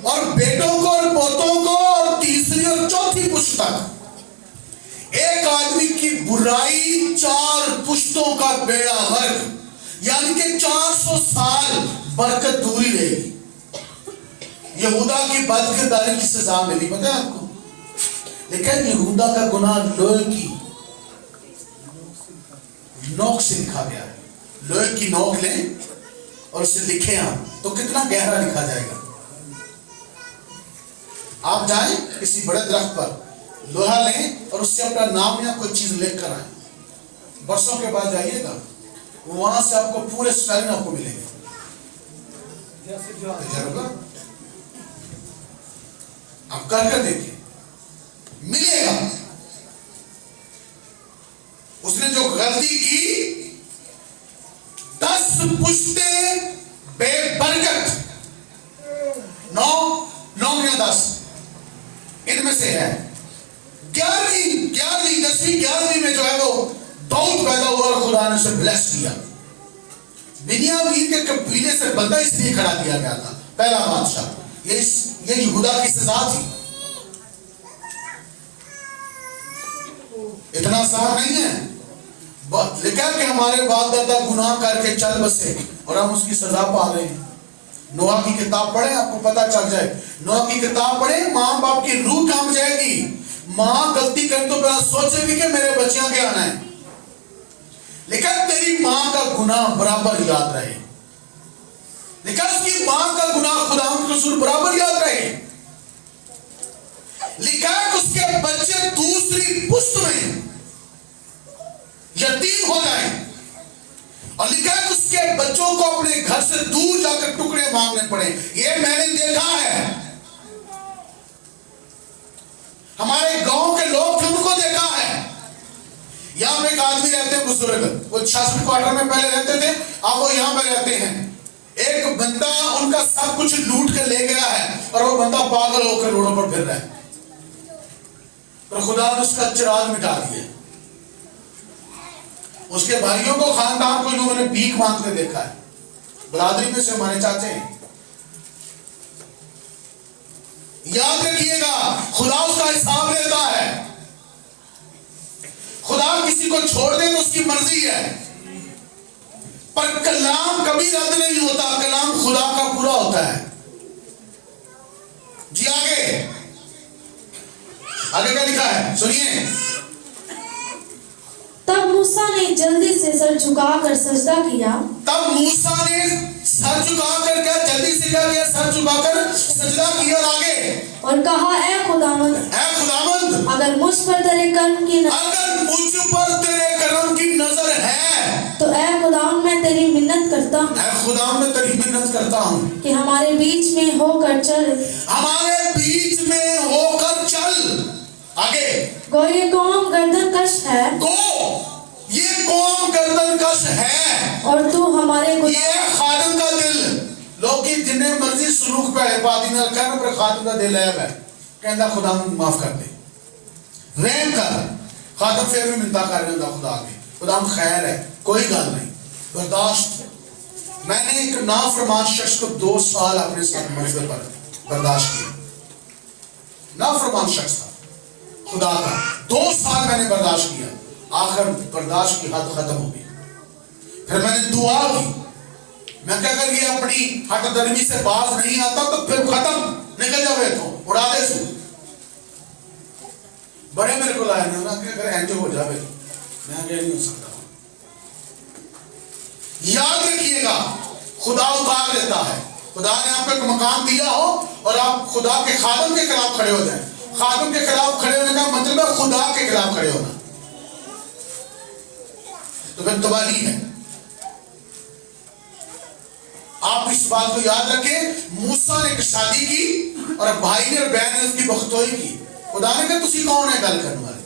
और बेटों को और पोतों को और तीसरी और चौथी पुश्त तक एक आदमी की बुराई 4 पुश्तों का बेड़ा गर्क, यानी कि 400 साल बरकत दूरी रहेगी। यहूदा की बदकिरदारी की सजा मिली, पता है आपको? लेकिन यहूदा का गुनाह लोहे की नोक से लिखा गया है। लोहे की नोक लें और उसे लिखे आप तो कितना गहरा लिखा जाएगा। आप जाएं किसी बड़े दरख्त पर, लोहा लें और उससे अपना नाम या कोई चीज लिख कर आए, बरसों के बाद जाइएगा, वहां से आपको पूरे स्पेलिंग आपको मिलेंगे। तजुर्बा आप कर देखिए, मिलेगा। उसने जो गलती की, 10 पुश्तें बेबरकत, 9 या 10 इनमें से है। 11वीं 10वीं 11वीं में जो है वो दाऊद पैदा हुआ और खुदा ने उसे ब्लेस किया। बिन्यामीन के कबीले से बंदा इसलिए खड़ा किया गया था, पहला बादशाह। ये यहूदा की सजा थी। इतना आसान नहीं है। लिखा कि हमारे बाप दादा गुनाह करके चल बसे और हम उसकी सजा पा रहे हैं। नोहा की किताब पढ़े, आपको पता चल जाए। नोहा की किताब पढ़े, माँ बाप की रूह काम जाएगी। माँ गलती करे तो पहला सोचेगी कि मेरे बच्चियां क्या आना है, लेकिन तेरी माँ का गुनाह बराबर याद रहे, लेकिन उसकी माँ का गुनाह खुदा के रसूल बराबर याद रहे। लिखा है उसके बच्चे दूसरी पुश्त में यतीम हो जाए, और लिखा है उसके बच्चों को अपने घर से दूर जाकर टुकड़े मांगने पड़े। ये मैंने देखा है। हमारे गांव के लोग थे, उनको देखा है। यहां पे एक आदमी रहते हैं बुजुर्ग, वो शासन क्वार्टर में पहले रहते थे, अब वो यहां पे रहते हैं। एक बंदा उनका सब कुछ लूट के ले गया है और वो बंदा पागल होकर रोडों पर फिर रहा है, और खुदा ने उसका चिराग मिटा दिया। उसके भाइयों को, खानदान को लोगों ने भीख मांगते देखा है। बरादरी में से हमारे चाचे हैं। याद रखिएगा, खुदा उसका हिसाब लेता है। खुदा किसी को छोड़ दे तो उसकी मर्जी है, पर कलाम कभी रद्द नहीं होता। कलाम खुदा का पूरा होता है। जी आगे क्या लिखा है, सुनिए। तब मूसा ने जल्दी से सर झुकाकर सजदा किया। तब मूसा ने सर झुकाकर क्या जल्दी से क्या किया? सर झुकाकर सजदा किया। और आगे और कहा, ऐ खुदावंद, अगर मुझ पर तेरे कर्म की नजर है तो ऐ खुदावंद मैं तेरी मिन्नत करता हूँ, कि हमारे बीच में होकर चल। हमारे बीच में होकर चल। आगे गो ये कौम गर्दनकश है, ये कौम गर्दनकश है, और तू हमारे ये खादिम का दिल। लोग की जिन्हें मर्जी सुलूक पे पादी ना कर, पर खादिम का दिल है कहना खुदा माफ कर दे, रहम कर। खादिम फिर भी मिलता कर रहा खुदा के, खुदा खैर है, कोई गल नहीं, बर्दाश्त। मैंने एक नाफरमान शख्स को 2 साल अपने साथ मंजिल पर बर्दाश्त किया। नाफरमान शख्स था खुदा का, 2 साल मैंने बर्दाश्त किया। आखिर बर्दाश्त की हद खत्म हो गई। फिर मैंने दुआ की, मैं क्या कर ये अपनी हट दर्मी से बाज नहीं आता तो फिर खत्म, निकल जावे तो उड़ा दे सू। बड़े मेरे को लाए ना कि अगर एंजो हो जावे तो मैं आगे नहीं हो सकता। याद रखिएगा, खुदा उतार देता है। खुदा ने आपको एक मकाम दिया हो और आप खुदा के खादम के खिलाफ खड़े हो जाए। खादम के खिलाफ खड़े होने का मतलब है खुदा के खिलाफ खड़े होना, तो फिर तबाही है। आप इस बात को याद रखें। मूसा ने शादी की और भाई ने और बहन ने उसकी बख्तोई की। खुदा ने कहा तुसी कौन है गल करने वाले?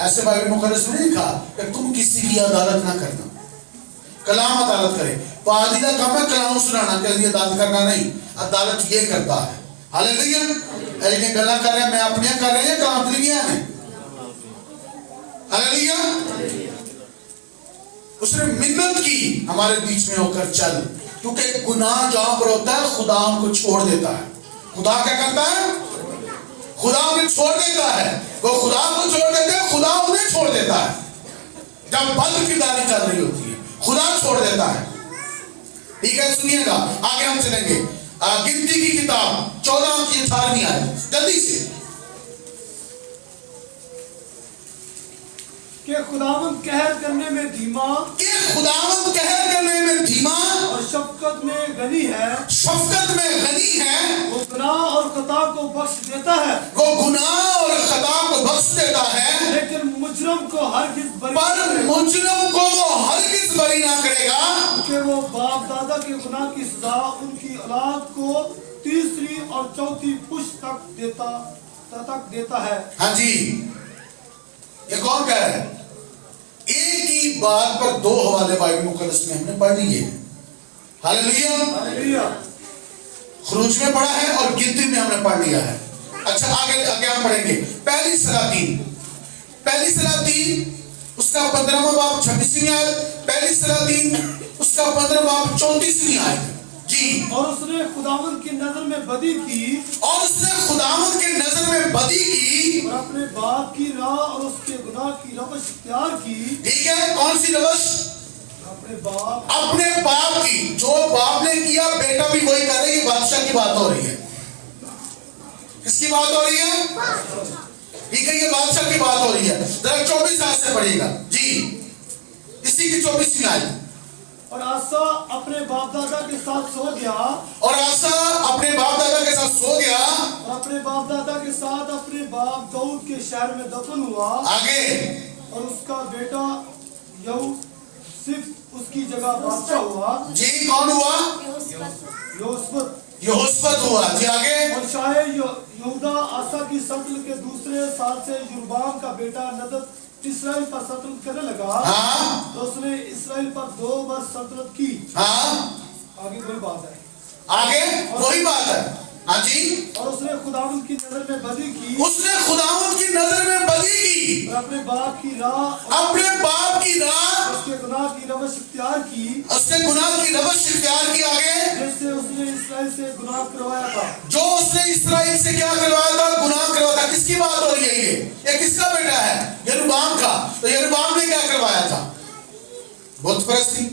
ऐसे बाइबल मुकद्दस में नहीं लिखा कि तुम किसी की अदालत ना करना, कलाम अदालत करे। पादी का काम है कलाम सुनाना, कल अदालत करना नहीं। अदालत ये करता है। हालेलुया। लेकिन गल्ला कर रहे हैं, मैं अपने कर रहे हैं, कलाम तो लिया है। हालेलुया। उसने मिन्नत की, हमारे बीच में होकर चल। क्योंकि गुनाह जहां पर होता है खुदा उनको छोड़ देता है। खुदा क्या करता है? खुदा उन्हें छोड़ देता है। वो खुदा को छोड़ देते हैं, खुदा उन्हें छोड़ देता है। जब बद किरदारी चल रही होती है खुदा छोड़ देता है। ठीक है, सुनिएगा, आगे हम चलेंगे। गिनती की किताब 14 की 18वीं आयत, जल्दी से। कि खुदावंद कहर करने में धीमा कि खुदावंद कहर करने में धीमा और शफकत में गनी है, शफकत में गनी है, वो गुनाह और खता को बख्श देता है, वो गुनाह और खता को बख्श देता है, लेकिन मुजरम को हरगिज बरी पर नहीं करेगा। मुजरिम को वो हरगिज बरी ना करेगा, क्योंकि वो बाप दादा के गुनाह की सजा उनकी औलाद को तीसरी और चौथी पुश्त तक देता है। हाँ जी, ये कौन कह रहा है? एक ही बात पर दो हवाले बाइबल मुकद्दस में हमने पढ़ लिए हैं। हालेलुया। हालेलुया। खरूज में पढ़ा है और गिनती में हमने पढ़ लिया है। अच्छा, आगे आगे हम पढ़ेंगे। पहली सलातीन उसका 15वां बाब 26वीं आयत, पहली सलातीन उसका 15वां बाब 34वीं आयत जी। और उसने खुदावंद की नजर में बदी की, और उसने खुदावंद की नजर में बदी की और अपने बाप की राह और उसके गुनाह की रवश इख्तियार की। ठीक है, कौन सी रवश? अपने बाप की। जो बाप ने किया बेटा भी वही कर रहा है। ये बादशाह की बात हो रही है। किसकी बात हो रही है? ठीक है, ये बादशाह की बात हो रही है। जरा 24 आयत से पढ़िएगा जी, इसी की 24वीं आयत। और आसा अपने बाप दादा के साथ सो गया, और आसा अपने बाप दादा के साथ सो गया, और अपने बाप दादा के साथ अपने बाप दाऊद के शहर में दफन हुआ। आगे, और उसका बेटा यूसुफ उसकी जगह बादशाह हुआ। जी कौन हुआ? यहोशपत हुआ जी। आगे, और शाह यहूदा आसा की सल्तनत के दूसरे साल से यरूबाम का बेटा नदब इसराइल पर सल्तनत करने लगा। हाँ, तो उसने इसराइल पर 2 वर्ष सल्तनत की। हाँ, आगे कोई बात है, आगे वही बात है। हाँ जी, और उसने खुदावंद की नजर में बदी की, उसने खुदावंद की नजर में बदी की, और अपने बाप की राह अपने बाप की राह, उसके गुनाह की रवश इख्तियार की, उसने गुनाह की रवश इख्तियार की। आगे, जैसे उसने इसराइल से गुनाह करवाया था। जो उसने इसराइल से क्या करवाया था? गुनाह करवाया था। किसकी बात हो रही है? ये किसका बेटा है? यरूबाम का। तो यरूबाम ने क्या करवाया था? बुत परस्ती।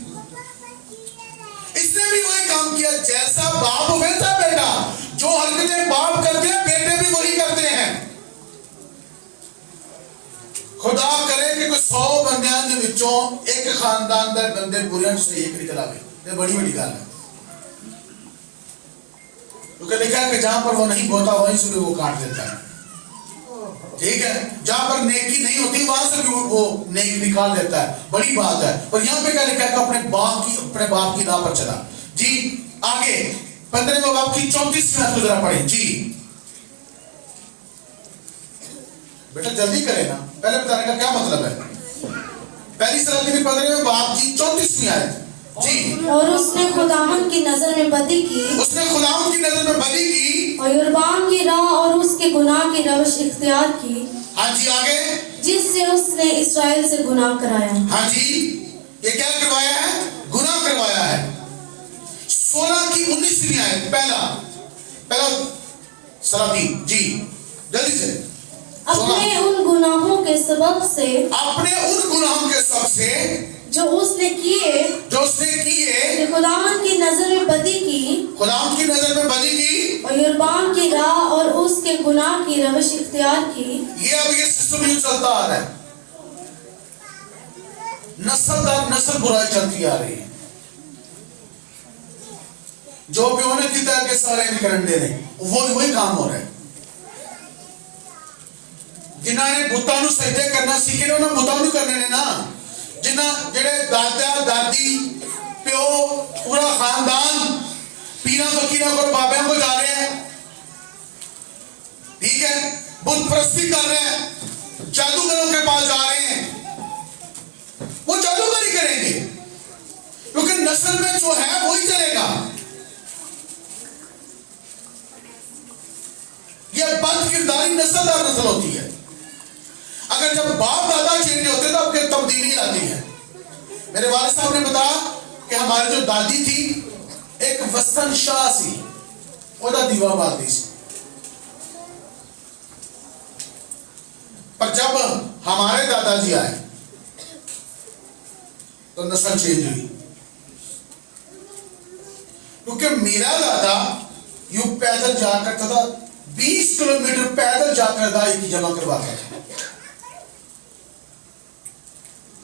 इसने भी वही काम किया। जैसा बाप वैसा बेटा। जो हरकतें बाप करते हैं बेटे भी वही करते हैं। खुदा करे कि कोई 100 बंदियां दे विचों एक खानदान दे बंदे बुरियां से एक निकल आवे। ये बड़ी बड़ी गल है। क्योंकि लिखा है कि जहां पर वो नहीं बोता वहीं से भी वो काट देता है। ठीक है, जहां पर नेकी नहीं होती वहां से भी वो नेकी निकाल देता है। बड़ी बात है। और यहाँ पे क्या लिखा है कि अपने बाप की राह पर चला जी। आगे 15वें बाब की 34वीं आयत जरा पढ़ें जी। बेटा जल्दी करें ना, पहले बताने का क्या मतलब है? पहली सलातीन 15वें बाब की 34वीं आयत जी। और उसने खुदावंद की नजर में बदी की, उसने खुदावंद की नजर में बदी की, और यरूबाम की राह और उसके गुनाह की रवश इख्तियार की, हाँ जी। आगे, जिससे उसने इसराइल से गुनाह कराया। हाँ जी, ये क्या करवाया है? गुनाह करवाया है। 16 की 19वीं आयत, पहला सलातीन जी, जल्दी से। अपने उन गुनाहों के सबब से, अपने उन गुनाहों के सबसे जो उसने किए, कि खुदावंद की नजर में बदी की, खुदावंद की नजर में बदी की, और यरूबाम की राह और उसके गुनाह की रवश इख्तियार की। ये अब ये सिस्टम यूं चलता आ रहा है। नस्ल दर नस्ल बुराई चलती आ रही है। जो भी होने की तरह के सारे निकरण दे रहे, वही काम हो रहा है। जिन्होंने बुतां नूं सजदे करना सीखे ने उन्होंने बुतां नूं करने ने ना। जिन्ना जेड़े दादा दादी प्यो पूरा खानदान पीरा फकीरा को बाबे को जा रहे हैं, ठीक है, बुत परस्ती कर रहे हैं, जादूगरों के पास जा रहे हैं, वो जादूगरी करेंगे क्योंकि नस्ल में जो है वही चलेगा। ये बद किरदारी नस्ल दर नस्ल होती है। अगर जब बाप दादा चेंज होते तो अब तब्दीली आती है। मेरे वालिद साहब ने बताया कि हमारी जो दादी थी एक वसन शाह सी ओदा दीवा बालदी सी। पर जब हमारे दादाजी आए तो नस्ल चेंज हुई, क्योंकि मेरा दादा यूं पैदल जा करता था, 20 किलोमीटर पैदल जाकर दाई की जमा करवाता था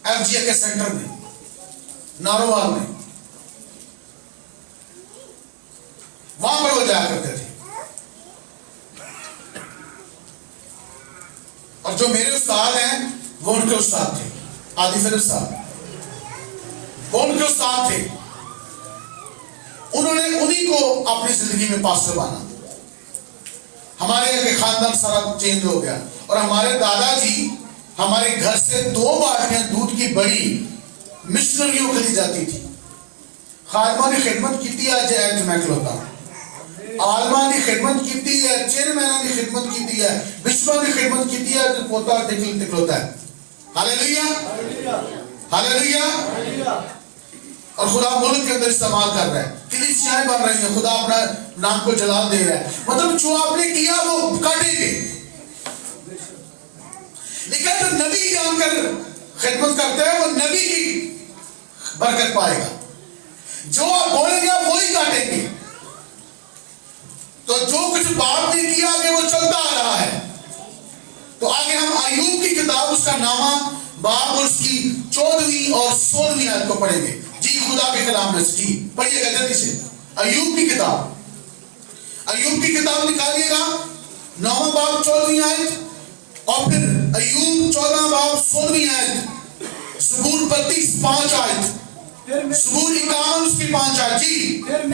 एफजीए के सेंटर में, नारोवाल में, वहां पर वो जाया करते थे। और जो मेरे उस्ताद हैं वो उनके उस्ताद थे, आदि फिर उस्ताद वो उनके उस्ताद थे। उन्होंने उन्हीं को अपनी जिंदगी में पास्टर माना। हमारे यहाँ के खानदान सारा चेंज हो गया और हमारे दादाजी हमारे घर से 2 बाल्टियां दूध की बड़ी मिशनरियों के लिए जाती थी। खादमा ने खिदमत की थी, आज ऐत मैं खलोता, आलमा ने खिदमत की थी है, चेयरमैन ने खिदमत की थी है, बिश्वा ने खिदमत की थी है, पोता दिखलोता है। Hallelujah hallelujah. और खुदा मुल्क के अंदर इस्तेमाल कर रहा है, कलीसियाएं बन रही हैं, खुदा अपना नाम को जलाल दे रहा है। मतलब जो आपने किया वो काटेंगे, लेकिन जो नबी जानकर खिदमत करते हैं वो नबी की बरकत पाएगा। जो आप बोलेंगे आप वही काटेंगे। तो जो कुछ बाप ने किया आगे वो चलता आ रहा है। तो आगे हम अय्यूब की किताब, उसका नामा बाप और उसकी 14वीं और 16वीं आयत को पढ़ेंगे। जी खुदा के कलाम में जी पढ़िएगा जल्दी से। अय्यूब की किताब, अय्यूब की किताब निकालिएगा, 9वां बाब 14वीं आयत, और फिर अय्यूब 14 बाब 16वीं आयत, ज़बूर 32 5 आयत, ज़बूर 51 उसकी 5 आयत। जी फिर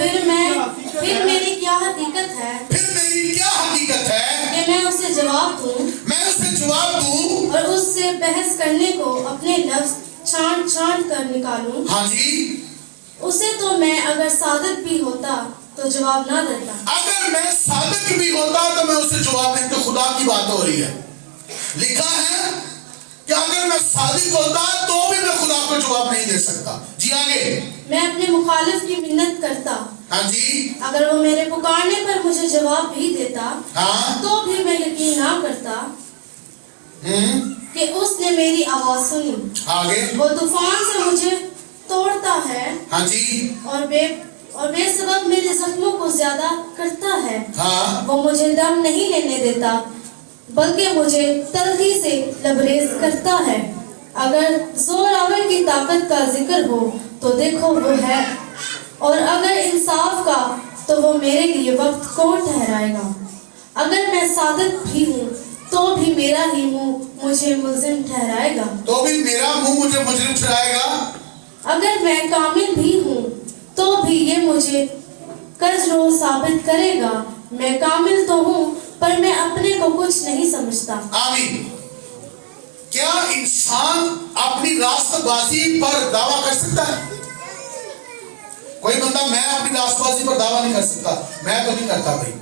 मेरी क्या हकीकत है, फिर मेरी क्या हकीकत है कि मैं उसे जवाब दूं, मैं उसे जवाब दूं और उससे बहस करने को अपने लफ्ज छांट छांट कर निकालूं। हाँ जी, उसे तो मैं अगर सादिक भी होता तो जवाब ना देता। अगर मैं सादिक भी होता तो मैं उसे जवाब देता। खुदा की बात हो रही है, लिखा है कि अगर मैं सादिक होता तो भी मैं खुदा को जवाब नहीं दे सकता। जी आगे, मैं अपने मुखालिफ की मिन्नत करता, हाँ जी, अगर वो मेरे पुकारने पर मुझे जवाब भी देता, हाँ, तो भी मैं यकीन ना करता कि उसने मेरी आवाज सुनी। आगे, वो तूफान से मुझे तोड़ता है, हाँ जी, और बेसबब मेरे जख्मों को ज्यादा करता है। हाँ, वो मुझे दम नहीं लेने देता, बल्कि मुझे तलखी से लबरेज करता है। अगर जोरावर की ताकत का जिक्र हो तो देखो वो है, और अगर इंसाफ का तो वो मेरे लिए वक्त कौन ठहराएगा। अगर मैं सादिक भी हूँ तो भी मेरा ही मुंह मुझे मुल्जिम ठहराएगा, तो भी मेरा मुंह मुझे मुजरिम ठहराएगा। अगर मैं कामिल भी हूँ तो भी ये मुझे कजरो साबित करेगा। मैं कामिल तो हूँ पर मैं अपने को कुछ नहीं समझता। आमीन। क्या इंसान अपनी रास्तबाजी पर दावा कर सकता है? कोई बंदा मैं अपनी रास्तबाजी पर दावा नहीं कर सकता, मैं तो नहीं करता भाई।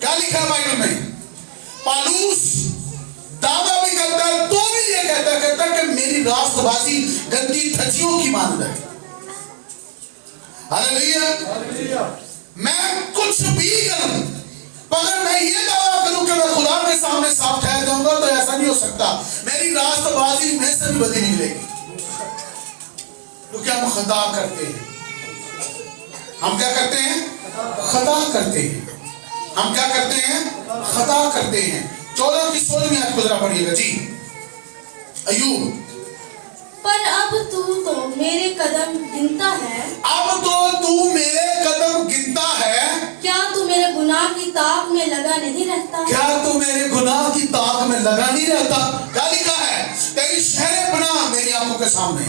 क्या लिखा है बाइबल में? पालूस दावा भी करता है तो भी ये कहता है कि मेरी रास्तबाजी गंदी धज्जियों की मानद है। हालेलुया। मैं कुछ भी करूं, अगर मैं ये दावा करूं कि मैं खुदा के सामने साफ ठहर जाऊंगा तो ऐसा नहीं हो सकता। मेरी रास्तबाजी में से भी बदी निकलेगी, क्योंकि हम खता करते हैं। हम क्या करते हैं? खता करते हैं। हम क्या करते हैं? खता करते हैं। 14 की 16वीं आयत को जरा पढ़िएगा जी। अय्यूब, पर अब तू तो मेरे कदम गिनता है, अब तो तू मेरे कदम गिनता है, क्या तू मेरे गुनाह की ताक में लगा नहीं रहता? क्या तू मेरे गुनाह की ताक में लगा नहीं रहता? क्या लिखा है? तेरी शहरें बना मेरी आंखों के सामने।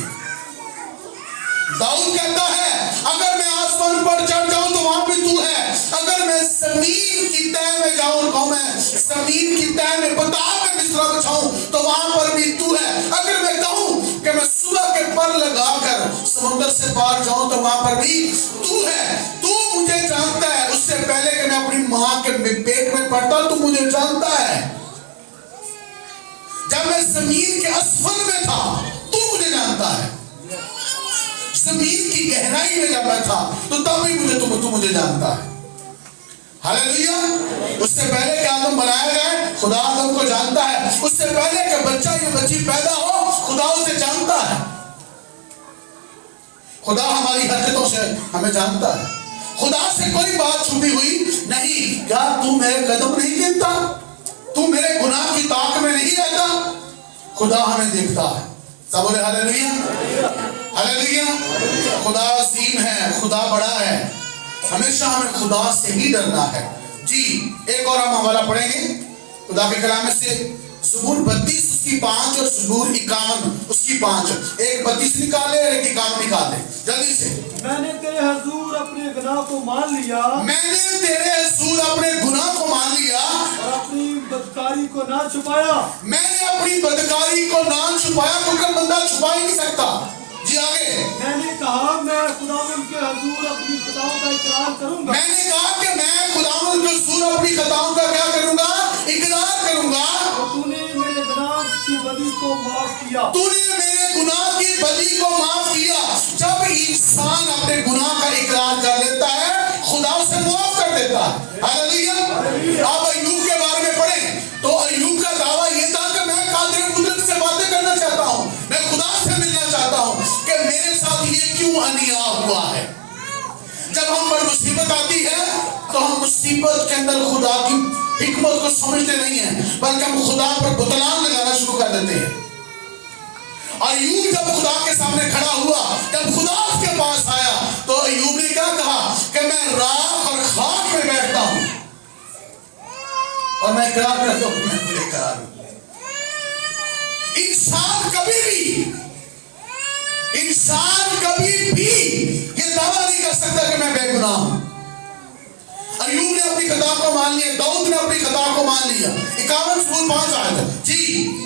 दाऊद कहता है अगर मैं आसमान पर चढ़ जाऊं तो वहां भी तू है, अगर मैं जमीन की तह में जाऊं, कहूं मैं जमीन की तह में पताल में बिस्तरा बिछाऊं तो वहां पर भी तू है, अगर मैं कहूं कि मैं सुबह के पर लगाकर समुद्र से पार जाऊं तो वहां पर भी तू है। तू मुझे जानता है, उससे पहले कि मैं अपनी मां के पेट में पड़ता तू मुझे जानता है। जब मैं जमीन के असफल में था तू मुझे जानता है। जमीन की गहराई में जब मैं था तो तब भी तू मुझे जानता है। हालेलुया। उससे पहले कि आदम बनाया जाए खुदा आदम को जानता है। उससे पहले कि बच्चा या बच्ची पैदा हो खुदा उसे जानता है। खुदा हमारी हरकतों से हमें जानता है। खुदा से कोई बात छुपी हुई नहीं। क्या तू मेरे कदम नहीं गिनता? तू मेरे गुनाह की ताक में नहीं रहता? खुदा हमें देखता है। सब बोले हालेलुया, हालेलुया। खुदा अजीम है, खुदा बड़ा है। हमेशा हमें खुदा से ही डरना है। जी, एक और हम हवाला पढ़ेंगे खुदा के कलाम में से, ज़बूर 32 उसकी 5 और ज़बूर 51 उसकी 5। एक 32 निकाले और एक 51 निकाले जल्दी से। मैंने तेरे हुजूर अपने गुनाह को मान लिया, मैंने तेरे हुजूर अपने गुनाह को मान लिया और अपनी बदकारी को ना छुपाया। मैंने अपनी बदकारी को ना छुपाया, क्योंकि बंदा छुपा ही नहीं सकता। जी आगे। मैंने कहा मैं खुदावंद के हुजूर अपनी खताओं का इकरार करूंगा। मैंने कहा कि मैं खुदावंद के हुजूर अपनी खताओं का क्या करूंगा? इकरार करूंगा। और तूने मेरे गुनाह की बदी को माफ किया। तूने मेरे गुनाह की बदी को माफ किया। जब इंसान अपने गुनाह का इकरार कर लेता है खुदा उसे माफ कर देता है। हालेलुया। आप अय्यूब के बारे में पढ़ें तो अय्यूब का दावा यह था कि मैं कादिर कुदरत से बातें करना चाहता हूं, मैं खुदा से मिलना चाहता हूं कि मेरे साथ ये क्यों अन्याय हुआ है। जब हम पर मुसीबत आती है तो हम मुसीबत के अंदर खुदा की हिकमत को समझते नहीं है, बल्कि हम खुदा पर बुतलान लगाना शुरू कर देते हैं। अय्यूब जब खुदा के सामने खड़ा हुआ, जब खुदा उसके पास आया तो अय्यूब ने क्या कहा कि मैं राख और खाक में बैठता हूं और मैं इकरार करता हूं मैं गुनहगार हूं। इंसान कभी भी ये दावा नहीं कर सकता कि मैं बेगुनाह हूं। अय्यूब ने अपनी खता को मान लिया, दाऊद ने अपनी खता को मान लिया। 51 ज़बूर 5 आयत। जी,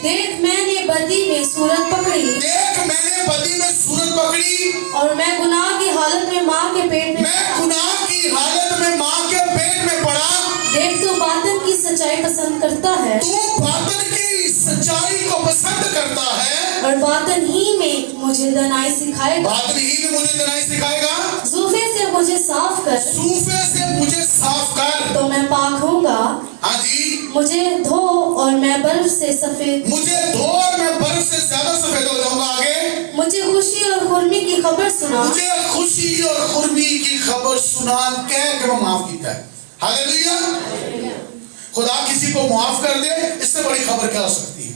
देख मैंने बदी में सूरत पकड़ी, देख मैंने बदी में सूरत पकड़ी, और मैं गुनाह की हालत में माँ के पेट में, मैं गुनाह की हालत में माँ के पेट में पड़ा। देख तू बातिन की सच्चाई पसंद करता है, तू बातिन की सच्चाई को पसंद करता है और बातिन ही में मुझे दनाई सिखाएगा। बातिन ही में मुझे दनाई सिखाएगा। सूफे से मुझे साफ कर, सूफे से मुझे साफ कर तो मैं पाक होऊंगा। हाँ जी, मुझे धो और मैं बर्फ से सफेद, मुझे धो और मैं बर्फ से ज्यादा सफेद हो जाऊंगा। आगे, मुझे खुशी और खुर्मी की खबर सुना, मुझे खुशी और खुर्मी की खबर सुना कह के वो माफ किया है। हालेलुया। खुदा किसी को माफ कर दे, इससे बड़ी खबर क्या हो सकती है?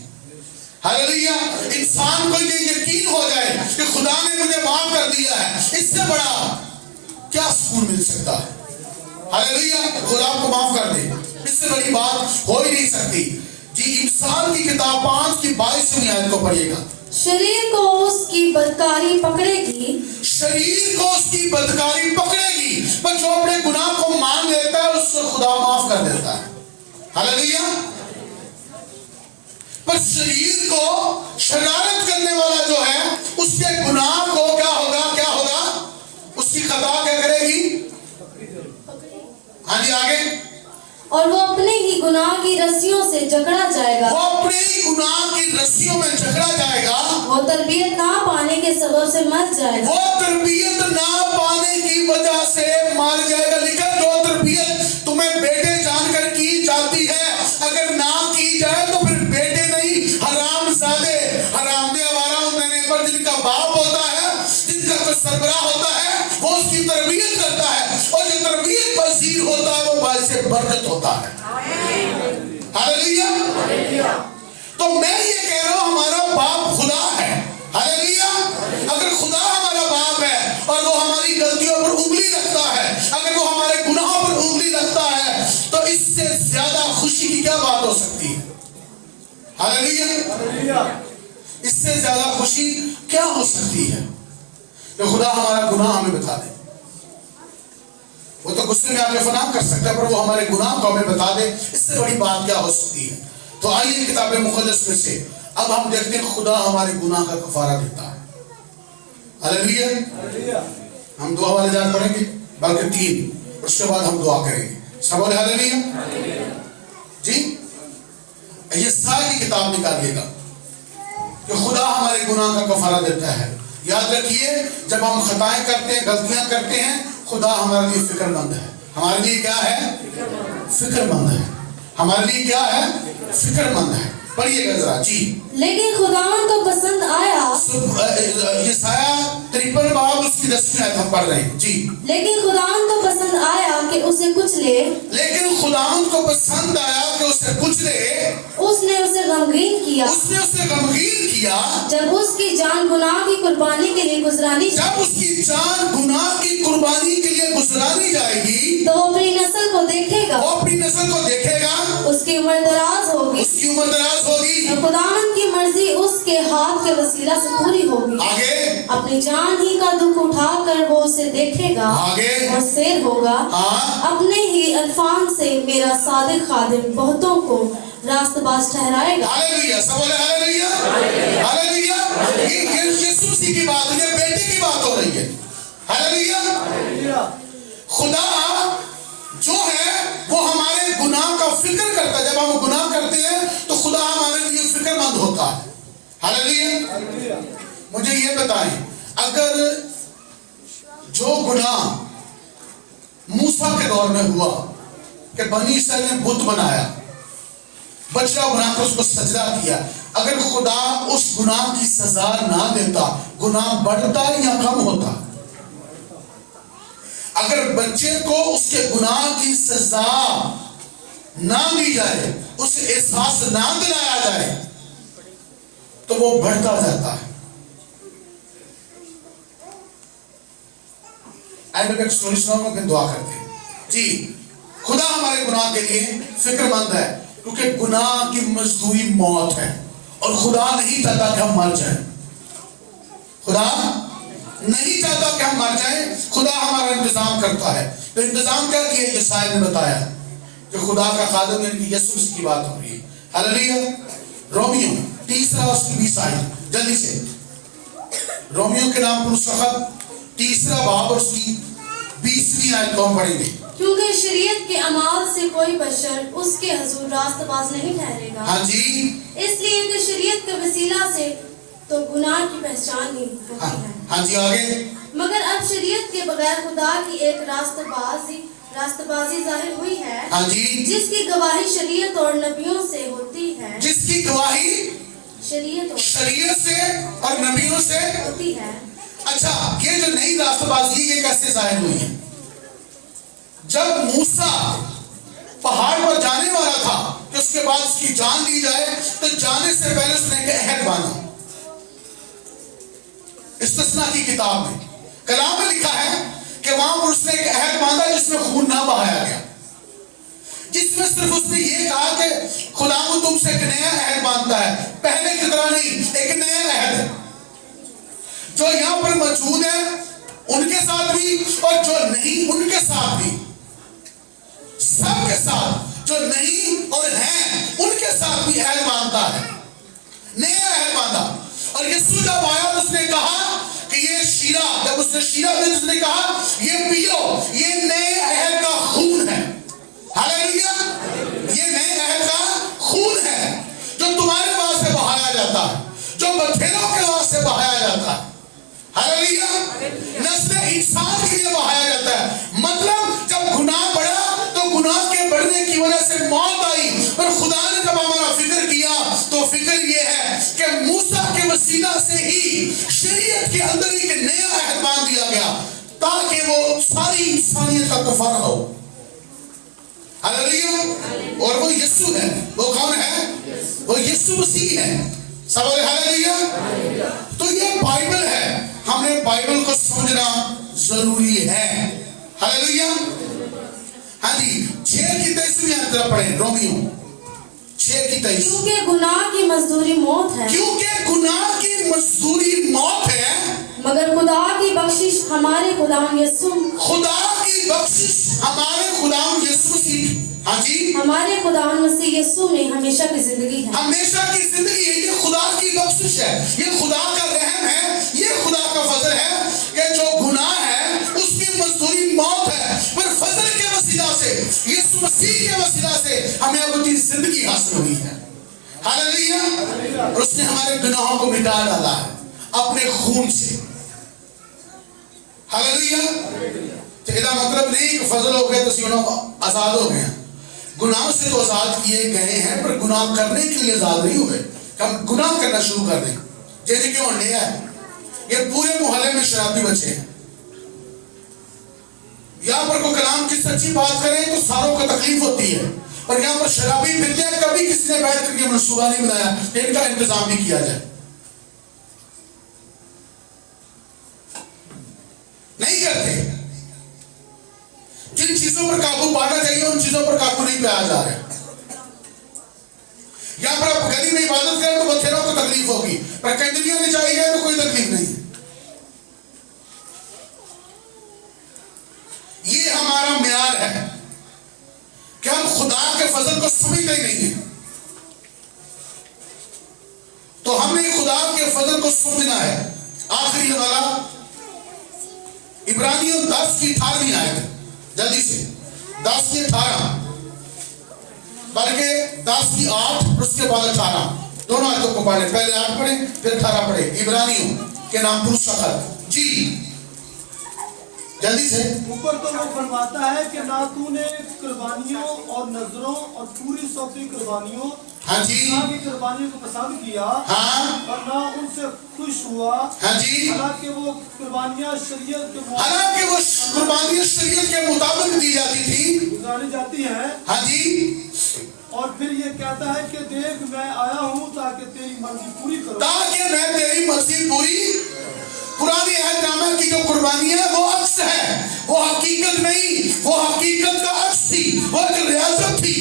हालेलुया। इंसान को ये यकीन हो जाए कि खुदा ने मुझे माफ कर दिया है, इससे बड़ा क्या सुकून मिल सकता है? हालेलुया। खुदा को माफ कर दे, इससे बड़ी बात हो ही नहीं सकती। जी, इंसान की किताब 5 की 22वीं आयत को पढ़िएगा। शरीर को उसकी बदकारी पकड़ेगी, शरीर को उसकी बदकारी पकड़ेगी, पर जो अपने गुनाह को मान लेता है उसको खुदा माफ कर देता है। हालेलुया। पर शरीर को शरारत करने वाला जो है उसके गुनाह को क्या होगा? क्या होगा? उसकी खता क्या करेगी? हाँ जी, आगे। और वो अपने ही गुनाह की रस्सियों से जकड़ा जाएगा, वो अपने ही गुनाह की रस्सियों में जकड़ा जाएगा। वो तरबियत ना पाने के सबब से मर जाएगा, वो तरबियत ना पाने की वजह से मर जाएगा। लिखा, जो तरबियत तुम्हें बेटे जानकर की जाती है अगर ना की जाए तो फिर बेटे नहीं, हरामजादे, हरामदे आवारा होने पर जिनका बाप होता है, जिनका कोई सरबराह होता है, वो उसकी तरबियत करता है, और जो तरबियत पसीर होता है वो बाइस बरकत होता है। हालेलुया। तो मैं ये कह रहा हूं हमारा बाप खुदा है। हालेलुया। अगर खुदा हमारा बाप है और वो हमारी गलतियों पर उंगली रखता है, अगर वो हमारे गुनाहों पर उंगली रखता है, तो इससे ज्यादा खुशी की क्या बात हो सकती है? हालेलुया। इससे ज्यादा खुशी क्या हो सकती है कि खुदा हमारा गुनाह हमें बता दे। वो तो गुस्से में आके फना कर सकता है, पर वो हमारे गुनाह को हमें बता दे, इससे बड़ी बात क्या हो सकती है? तो आइए किताब मुक़द्दस में से अब हम देखते हैं खुदा हमारे गुनाह का कफारा देता है। हालेलुया। हम दुआ वाले जान पढ़ेंगे, बल्कि 3, उसके बाद हम दुआ करेंगे। सब बोले हालेलुया। जी, यशायाह की किताब निकालिएगा कि खुदा हमारे गुनाह का कफारा देता है। याद रखिए, जब हम खताएं करते हैं, गलतियां करते हैं, खुदा हमारे लिए फिक्रमंद है। हमारे लिए क्या है? फिक्रमंद है। हमारे लिए क्या है? फिक्रमंद है। पढ़िएगा जरा जी। लेकिन खुदावन को पसंद आया, यशाया 53 बाब उसकी 10वीं आयत हम पढ़ रहे हैं जी। लेकिन खुदावन को पसंद आया कि उसे कुचले, लेकिन खुदावन को पसंद आया कि उसे कुचले, उसने उसे गमगीन किया। उसने उसे गमगीन किया। जब उसकी जान गुनाह की कुर्बानी के लिए गुजरानी, जब उसकी जान गुनाह की कुर्बानी के लिए गुजरानी जाएगी, तो वो अपनी नस्ल को देखेगा, वो अपनी नस्ल को देखेगा, उसकी उम्र दराज होगी, उसकी उम्र दराज होगी, और खुदावन की मर्जी उसके हाथ के वसीला से पूरी होगी। आगे अपनी जान ही का दुख उठाकर वो उसे देखेगा आगे और शेर होगा। हाँ अपने ही अल्फान से मेरा सादिक खादिम बहुतों को रास्तबाज ठहराएगा। हालेलुया, सब बोले हालेलुया, हालेलुया। ये यीशु मसीह की बात है, ये बेटे की बात हो रही है। हालेलुया। खुदा जो है वो हमारे गुनाह का फिक्र करता है। जब हम गुनाह करते हैं तो खुदा हमारे लिए फिक्रमंद होता है। हालेलुया। मुझे ये बताएं, अगर जो गुनाह मूसा के दौर में हुआ कि बनी इस्राएल ने बुत बनाया, बछड़ा बनाकर उसको सजदा किया, अगर खुदा उस गुनाह की सजा ना देता, गुनाह बढ़ता या कम होता? अगर बच्चे को उसके गुनाह की सजा ना दी जाए, उसे एहसास ना दिलाया जाए, तो वो बढ़ता जाता है। एंड में एक स्टोरी सुनाऊंगा, फिर दुआ करते हैं जी। खुदा हमारे गुनाह के लिए फिक्रमंद है, क्योंकि गुनाह की मजदूरी मौत है, और खुदा नहीं चाहता कि हम मर जाएं। खुदा नहीं चाहता कि हम मर जाएं। खुदा हमारा इंतजाम करता है। तो इंतजाम क्या किया? यशायाह ने बताया कि खुदा का खादिम यानी कि यीशु मसीह की बात हो रही है। हालेलुया। रोमियो 3 उसकी 20 आयत, जल्दी से। रोमियो के नाम पुरुष वक्त 3 बाब और उसकी 20वीं आयत को हम पढ़ेंगे। क्योंकि शरीयत के अमाल से कोई बशर उसके हुजूर रास्तबाज नहीं ठहरेगा। हाँ जी। इसलिए कि शरीयत के वसीला से तो गुनाह की पहचान नहीं होती है। हाँ जी, आगे। मगर अब शरीयत के बगैर खुदा की एक रास्तबाजी जाहिर हुई है। हाँ जी। जिसकी गवाही शरीयत और नबियों से होती है। जिसकी गवाही शरीयत से और नबियों से होती है। अच्छा, ये जो नई रास्तबाजी ये कैसे जाहिर हुई है? जब मूसा पहाड़ पर जाने वाला था कि उसके बाद उसकी जान ली जाए, तो जाने से पहले उसने एक अहद बांधा। इस्तिस्ना की किताब में, कलाम में लिखा है कि वहां पर उसने एक अहद बांधा जिसमें खून ना बहाया गया, जिसमें सिर्फ उसने ये कहा कि खुदा तुमसे एक नया अहद बांधता है, पहले की तरह नहीं, एक नया अहद जो यहां पर मौजूद है उनके साथ भी और जो नहीं उनके साथ भी, सबके साथ, जो नहीं और हैं उनके साथ भी अहद बांधता है, नया अहद बांधा। और यीशु जब आया तो उसने कहा कि ये शीरा, जब उसने शीरा दी उसने कहा ये पियो, ये नए अहद का खून है। हालेलुया। ये नए अहद का खून है जो तुम्हारे वास्ते बहाया जाता है, जो बथेरों के वास्ते बहाया जाता है। हालेलुया। नस्ल इंसान के लिए बहाया जाता है। मतलब जब गुनाह बढ़ा तो गुनाह के बढ़ने की वजह से मौत आई, पर खुदा ने जब हमारा फिक्र किया तो फिक्र ये है कि मूसा के वसीला से ही शरीयत के अंदर एक नया अहद बांध दिया गया, ताकि वो सारी इंसानियत का कफारा हो। हालेलुया। और वो यीशु है। वो कौन है? वो यीशु मसीह है। सब बोले हालेलुया। तो ये बाइबल है, हमने बाइबल को समझना जरूरी है। हालेलुया। हाँ जी, 6 की 23वीं आयत पढ़े, रोमियो 6 की 23। क्योंकि गुनाह की मजदूरी मौत है। क्योंकि गुनाह की मजदूरी मौत है, मगर खुदा की बख्शिश हमारे खुदाम यीशु, खुदा की बख्शिश हमारे खुदाम यीशु मसीह, हाँ जी, हमारे खुदाम मसीह यीशु में हमेशा की जिंदगी है। हमेशा की जिंदगी है। ये खुदा की बख्शिश है, ये खुदा का रहम है, ये खुदा का फजल है कि जो गुनाह है उसकी मजदूरी मौत है, पर फजल के वसीला से, यीशु मसीह के वसीला से हमें अपनी जिंदगी हासिल हुई है। हालेलुया। और उसने हमारे गुनाहों को मिटा डाला है अपने खून से। हालेलुया। तो इसका मतलब नहीं कि फजल हो गए तो सीनों आजाद हो गए, गुनाह से तो आजाद किए गए हैं, पर गुनाह करने के लिए आजाद नहीं हुए। हम गुनाह करना शुरू कर दें, जैसे क्यों होने है, ये पूरे मोहल्ले में शराबी बचे हैं। यहाँ पर कोई कलाम की सच्ची बात करें तो सारों को तकलीफ होती है, पर यहाँ पर शराबी फिरते हैं। कभी किसी ने बैठ करके मनसूबा नहीं बनाया कि इनका इंतजाम भी किया जाए, नहीं करते। जिन चीजों पर काबू पाना चाहिए उन चीजों पर काबू नहीं पाया जा रहा है। यहाँ पर आप गली में इबादत करें तो बच्चों को तकलीफ होगी, पर कंट्रियों में जाएगा तो कोई तकलीफ नहीं। ये हमारा म्यार है कि हम खुदा के फजल को समझते ही नहीं है। तो हमें खुदा के फजल को समझना है। आखिरी हमारा इब्रानियों 10 की 18वीं आयत, जल्दी से 10 की 18, बल्कि 10 की 8 उसके बाद 18, दोनों आयतों को पढ़े। पहले 8 पढ़े फिर 18 पढ़े। इब्रानियों के नाम पुरुष का खत जी, जल्दी से। ऊपर तो वो फरमाता है कि ना तूने कुर्बानियों और नजरों और पूरी सौंपी कुर्बानियों, हाँ जी, की कुर्बानियों को पसंद किया, हाँ, और ना उनसे खुश हुआ। हाँ जी। हालांकि वो कुर्बानियां शरीयत के हालांकि वो कुर्बानियां शरीयत के मुताबिक दी जाती थी, गुजारी जाती है। हाँ जी। और फिर ये कहता है कि देख मैं आया हूँ ताकि तेरी मर्जी पूरी करूं। ताकि मैं तेरी मर्जी पूरी। पुराने अहदनामे की जो कुर्बानी है वो अक्स है, वो हकीकत नहीं, वो हकीकत का अक्स थी, वो एक रियासत थी,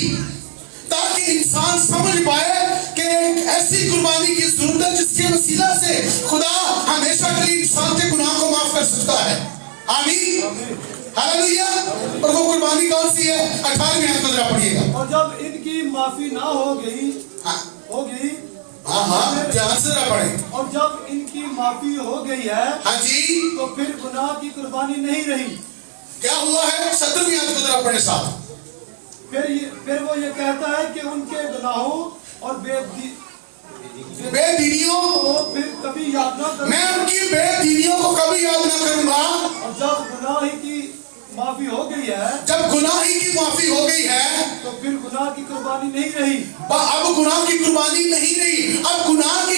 ताकि इंसान समझ पाए कि एक ऐसी कुर्बानी की जरूरत है जिसके वसीला से खुदा हमेशा के लिए इंसान के गुनाह को माफ कर सकता है। आमीन, हालेलुया। और वो कुर्बानी कौन सी है? 18वें आयत को जरा पढ़िएगा। और जब इनकी माफी ना हो गई, हाँ हाँ, ध्यान से जरा पढ़े। और जब इनकी माफी हो गई है, हाँ जी, तो फिर गुनाह की कुर्बानी नहीं रही। क्या हुआ है? 17वीं आयत को जरा पढ़े साथ। फिर वो ये कहता है कि उनके गुनाहों और बेदीनियों को फिर कभी याद ना करूं। मैं उनकी बेदीनियों को कभी याद ना करूंगा। और जब गुनाह की माफी हो गई है, जब गुनाह की माफी हो गई है, तो फिर गुनाह की कुर्बानी नहीं रही। अब गुनाह की कुर्बानी नहीं रही। अब गुनाह की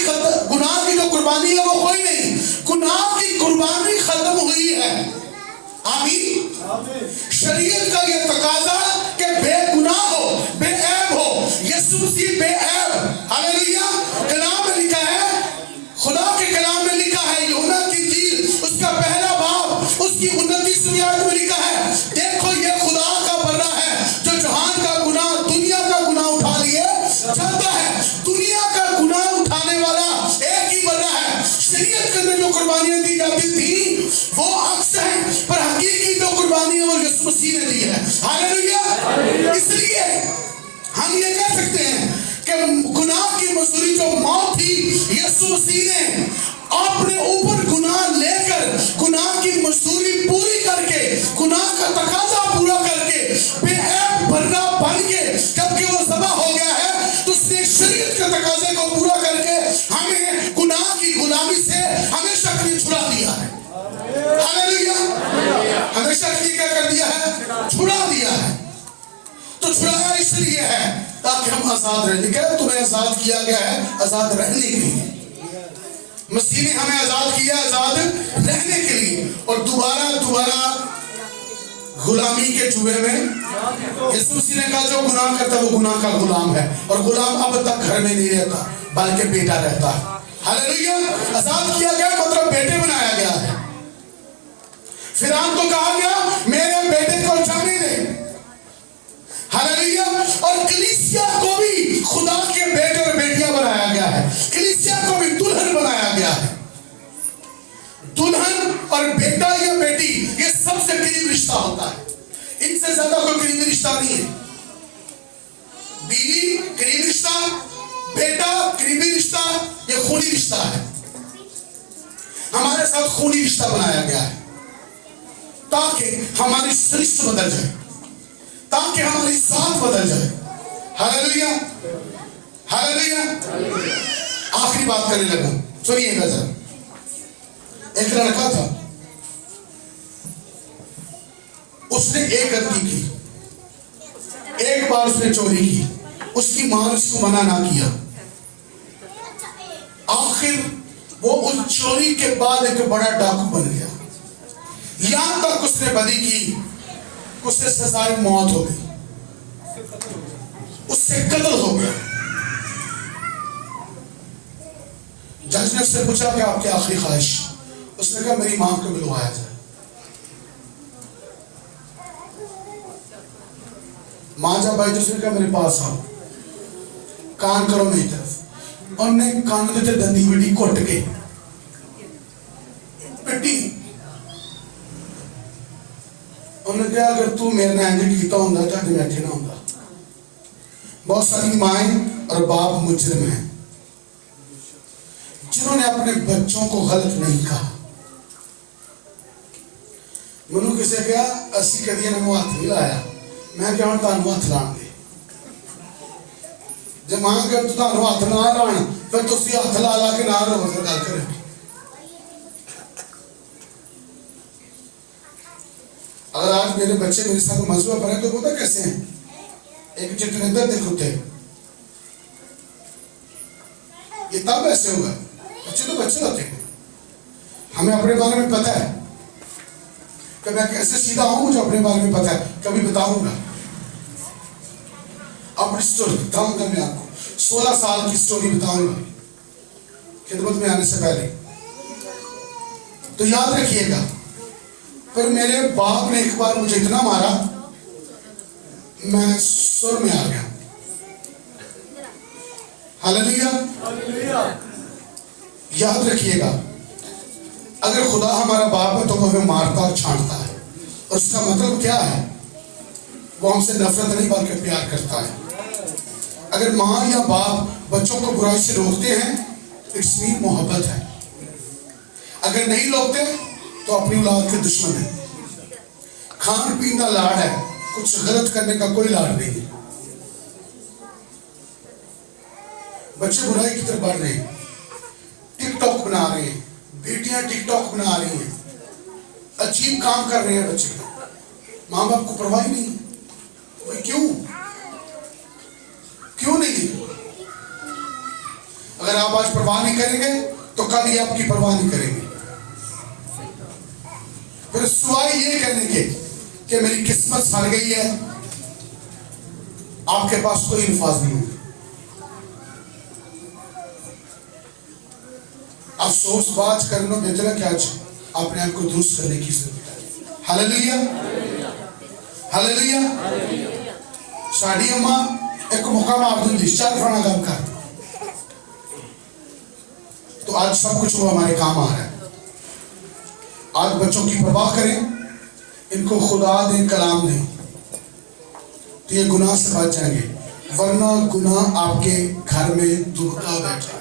जो कुर्बानी है वो कोई नहीं, गुनाह की कुर्बानी खत्म हुई है। आमीन। शरीयत का ये तकाजा कि बेगुनाह हो, बेऐब हो, यीशु मसीह बेऐब। हालेलुया। कलाम में लिखा है, खुदा के कलाम में लिखा है, यूहन्ना की इंजील उसका पहला बाब उसकी 29वीं आयत में लिखा है, देखो ये खुदा का बर्रा है जो जहान का गुनाह, दुनिया का गुनाह उठा लिए चलता है। दुनिया का गुनाह उठाने वाला एक ही बर्रा है। शरीयत के अंदर जो कुर्बानियां दी जाती थी वो अक्स है, पर हकीकी जो कुर्बानी है वो यीशु मसीह ने दी है। हालेलुया। इसलिए हम ये कह सकते हैं कि गुनाह की मजदूरी जो मौत थी, यीशु मसीह ने अपने ऊपर गुनाह लेकर, गुनाह की मजदूरी पूरी करके, गुनाह का तकाजा पूरा करके, बेऐब बर्रा बन के जबकि वो ज़बह हो गया है, तो उसने शरीयत के तकाजे को पूरा करके हमें गुनाह की गुलामी से हमेशा के लिए छुड़ा दिया है। हालेलुया। हमेशा के लिए क्या कर दिया है? छुड़ा दिया है। तो छुड़ाया इसलिए है ताकि हम आजाद रहें। लेकिन तुम्हें आजाद किया गया है आजाद रहने के लिए। मसीह ने हमें आजाद किया आजाद रहने के लिए। और दोबारा गुलामी के जुए में यीशु मसीह ने कहा जो गुनाह करता है वो गुनाह का गुलाम है, और गुलाम अब तक घर में नहीं रहता बल्कि बेटा रहता है। हालेलुया। आजाद किया गया मतलब बेटे बनाया गया है। फिरौन को कहा गया मेरे बेटे को जाने दे। हालेलुया। और कलीसिया को भी खुदा के बेटे और बेटियां बनाया गया है। कलीसिया को भी दुल्हन बनाया गया है। दुल्हन और बेटा या बेटी ये सबसे करीब रिश्ता होता है। इनसे ज्यादा कोई करीबी रिश्ता नहीं है। बीवी करीबी रिश्ता, बेटा करीबी रिश्ता, ये खूनी रिश्ता है। हमारे साथ खूनी रिश्ता बनाया गया है ताकि हमारी सृष्टि बदल जाए, ताकि हमारी साथ बदल जाए। हालेलुया। हालेलुया। आखिरी बात करने लगा, सुनिएगा जरा। एक लड़का था, उसने एक गलती की, एक बार उसने चोरी की, उसकी मां ने उसको मना ना किया। आखिर वो उस चोरी के बाद एक बड़ा डाकू बन गया। यहां तक उसने बदी की, उससे सजाए मौत हो गई, उससे कत्ल हो गया। जज ने उससे पूछा कि आपकी आखिरी ख्वाहिश? उसने कहा मेरी मां को मिलवाया जाए। मां जब आई तो उसने कहा मेरे पास आओ, कान करो मेरी तरफ। उन्हें कान देते दंदी बड़ी घुट के पिटी। उन्हें कहा अगर तू मेरे ने इंज किया होंगे तो अज मैं इत्थे ना होंदा। बहुत सारी माएं और बाप मुजरिम हैं जिन्होंने अपने बच्चों को गलत नहीं कहा। मैनू किसी कहा असी कदी इन्होंने हथ नहीं लाया, मैं क्या तुहानू हथ लाण दे। जब मां कर तुहानू हथ ना लाण फिर तुसीं हथ ला ला के ना रो गल करें। अगर आज मेरे बच्चे मेरे साथ मजबूर बने तो पता कैसे हैं? एक चित्रनिंदर देख होते ये तब ऐसे होगा। बच्चे तो बच्चे होते हैं, हमें अपने बारे में पता है कि मैं कैसे सीधा हूं, मुझे अपने बारे में पता है। कभी बताऊंगा अपनी स्टोरी बताऊंगा, मैं आपको 16 साल की स्टोरी बताऊंगा खिदमत में आने से पहले। तो याद रखिएगा, पर मेरे बाप ने एक बार मुझे इतना मारा मैं सुर में आ गया। हालेलुया। याद रखिएगा, अगर खुदा हमारा बाप है तो वो हमें मारता और छांटता है। उसका मतलब क्या है? वो हमसे नफरत नहीं बल्कि प्यार करता है। अगर माँ या बाप बच्चों को बुराई से रोकते हैं इट्स मीन मोहब्बत है। अगर नहीं रोकते तो अपनी औलाद के दुश्मन है। खान पीन का लाड़ है, कुछ गलत करने का कोई लाड़ नहीं है। बच्चे बुराई की तरफ बढ़ रहे हैं, टिकटॉक बना रहे हैं, बेटियां टिकटॉक बना रही हैं, अजीब काम कर रहे हैं बच्चे। माँ बाप को परवाह नहीं है। भाई क्यों नहीं? अगर आप आज परवाह नहीं करेंगे तो कल ये आपकी परवाह नहीं करेंगे। फिर सिवाय ये कहने के कि मेरी किस्मत सड़ गई है, आपके पास कोई अल्फाज नहीं होंगे। अफसोस बात करना बेहतर है कि आज अपने आप को दुरुस्त करने की जरूरत है। Hallelujah, hallelujah. साड़ी अम्मा एक मौका मार दूंगी, चल फलाना काम कर। तो आज सब कुछ वो हमारे काम आ रहा है। आज बच्चों की परवाह करें, इनको खुदा दे, कलाम दे, तो ये गुनाह से बच जाएंगे। वरना गुनाह आपके घर में दुबका बैठा है।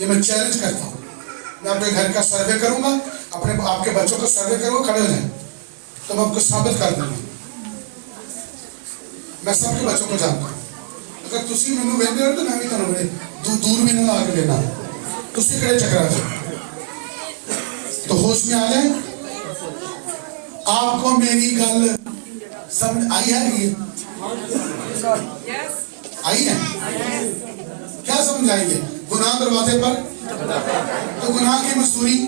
ये मैं चैलेंज करता हूँ। मैं अपने घर का सर्वे करूंगा, अपने आपके बच्चों का सर्वे करूंगा, खड़े हो जाए तो मैं आपको साबित कर दूंगा। मैं सबके बच्चों को जानता हूँ। अगर तुसी मैनू वेंदे हो तो मैं भी तुहानू दूर भी ना ला के लेना, तुसी किहड़े चक्करां च। तो होश में आ जाए। आपको मेरी गल समझ आई है? नहीं आई है? क्या समझ आई है? गुनाह दरवाजे पर तो गुनाह की मजदूरी,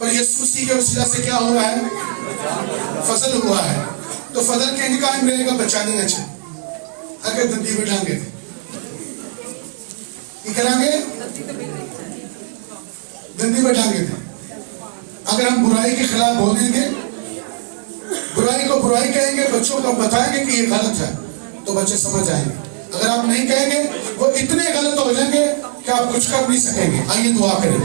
पर यीशु मसीह के वसीला से क्या हो रहा है? फजल हुआ है। तो फजल के कायम रहेगा बचाने अच्छा। अगर दंदी बैठाएंगे दंदी बैठाएंगे थे। अगर हम बुराई के खिलाफ बोलेंगे, बुराई को बुराई कहेंगे, बच्चों को बताएंगे कि ये गलत है, तो बच्चे समझ आएंगे। अगर आप नहीं कहेंगे वो इतने गलत हो जाएंगे कि आप कुछ कर नहीं सकेंगे। आइए दुआ करें।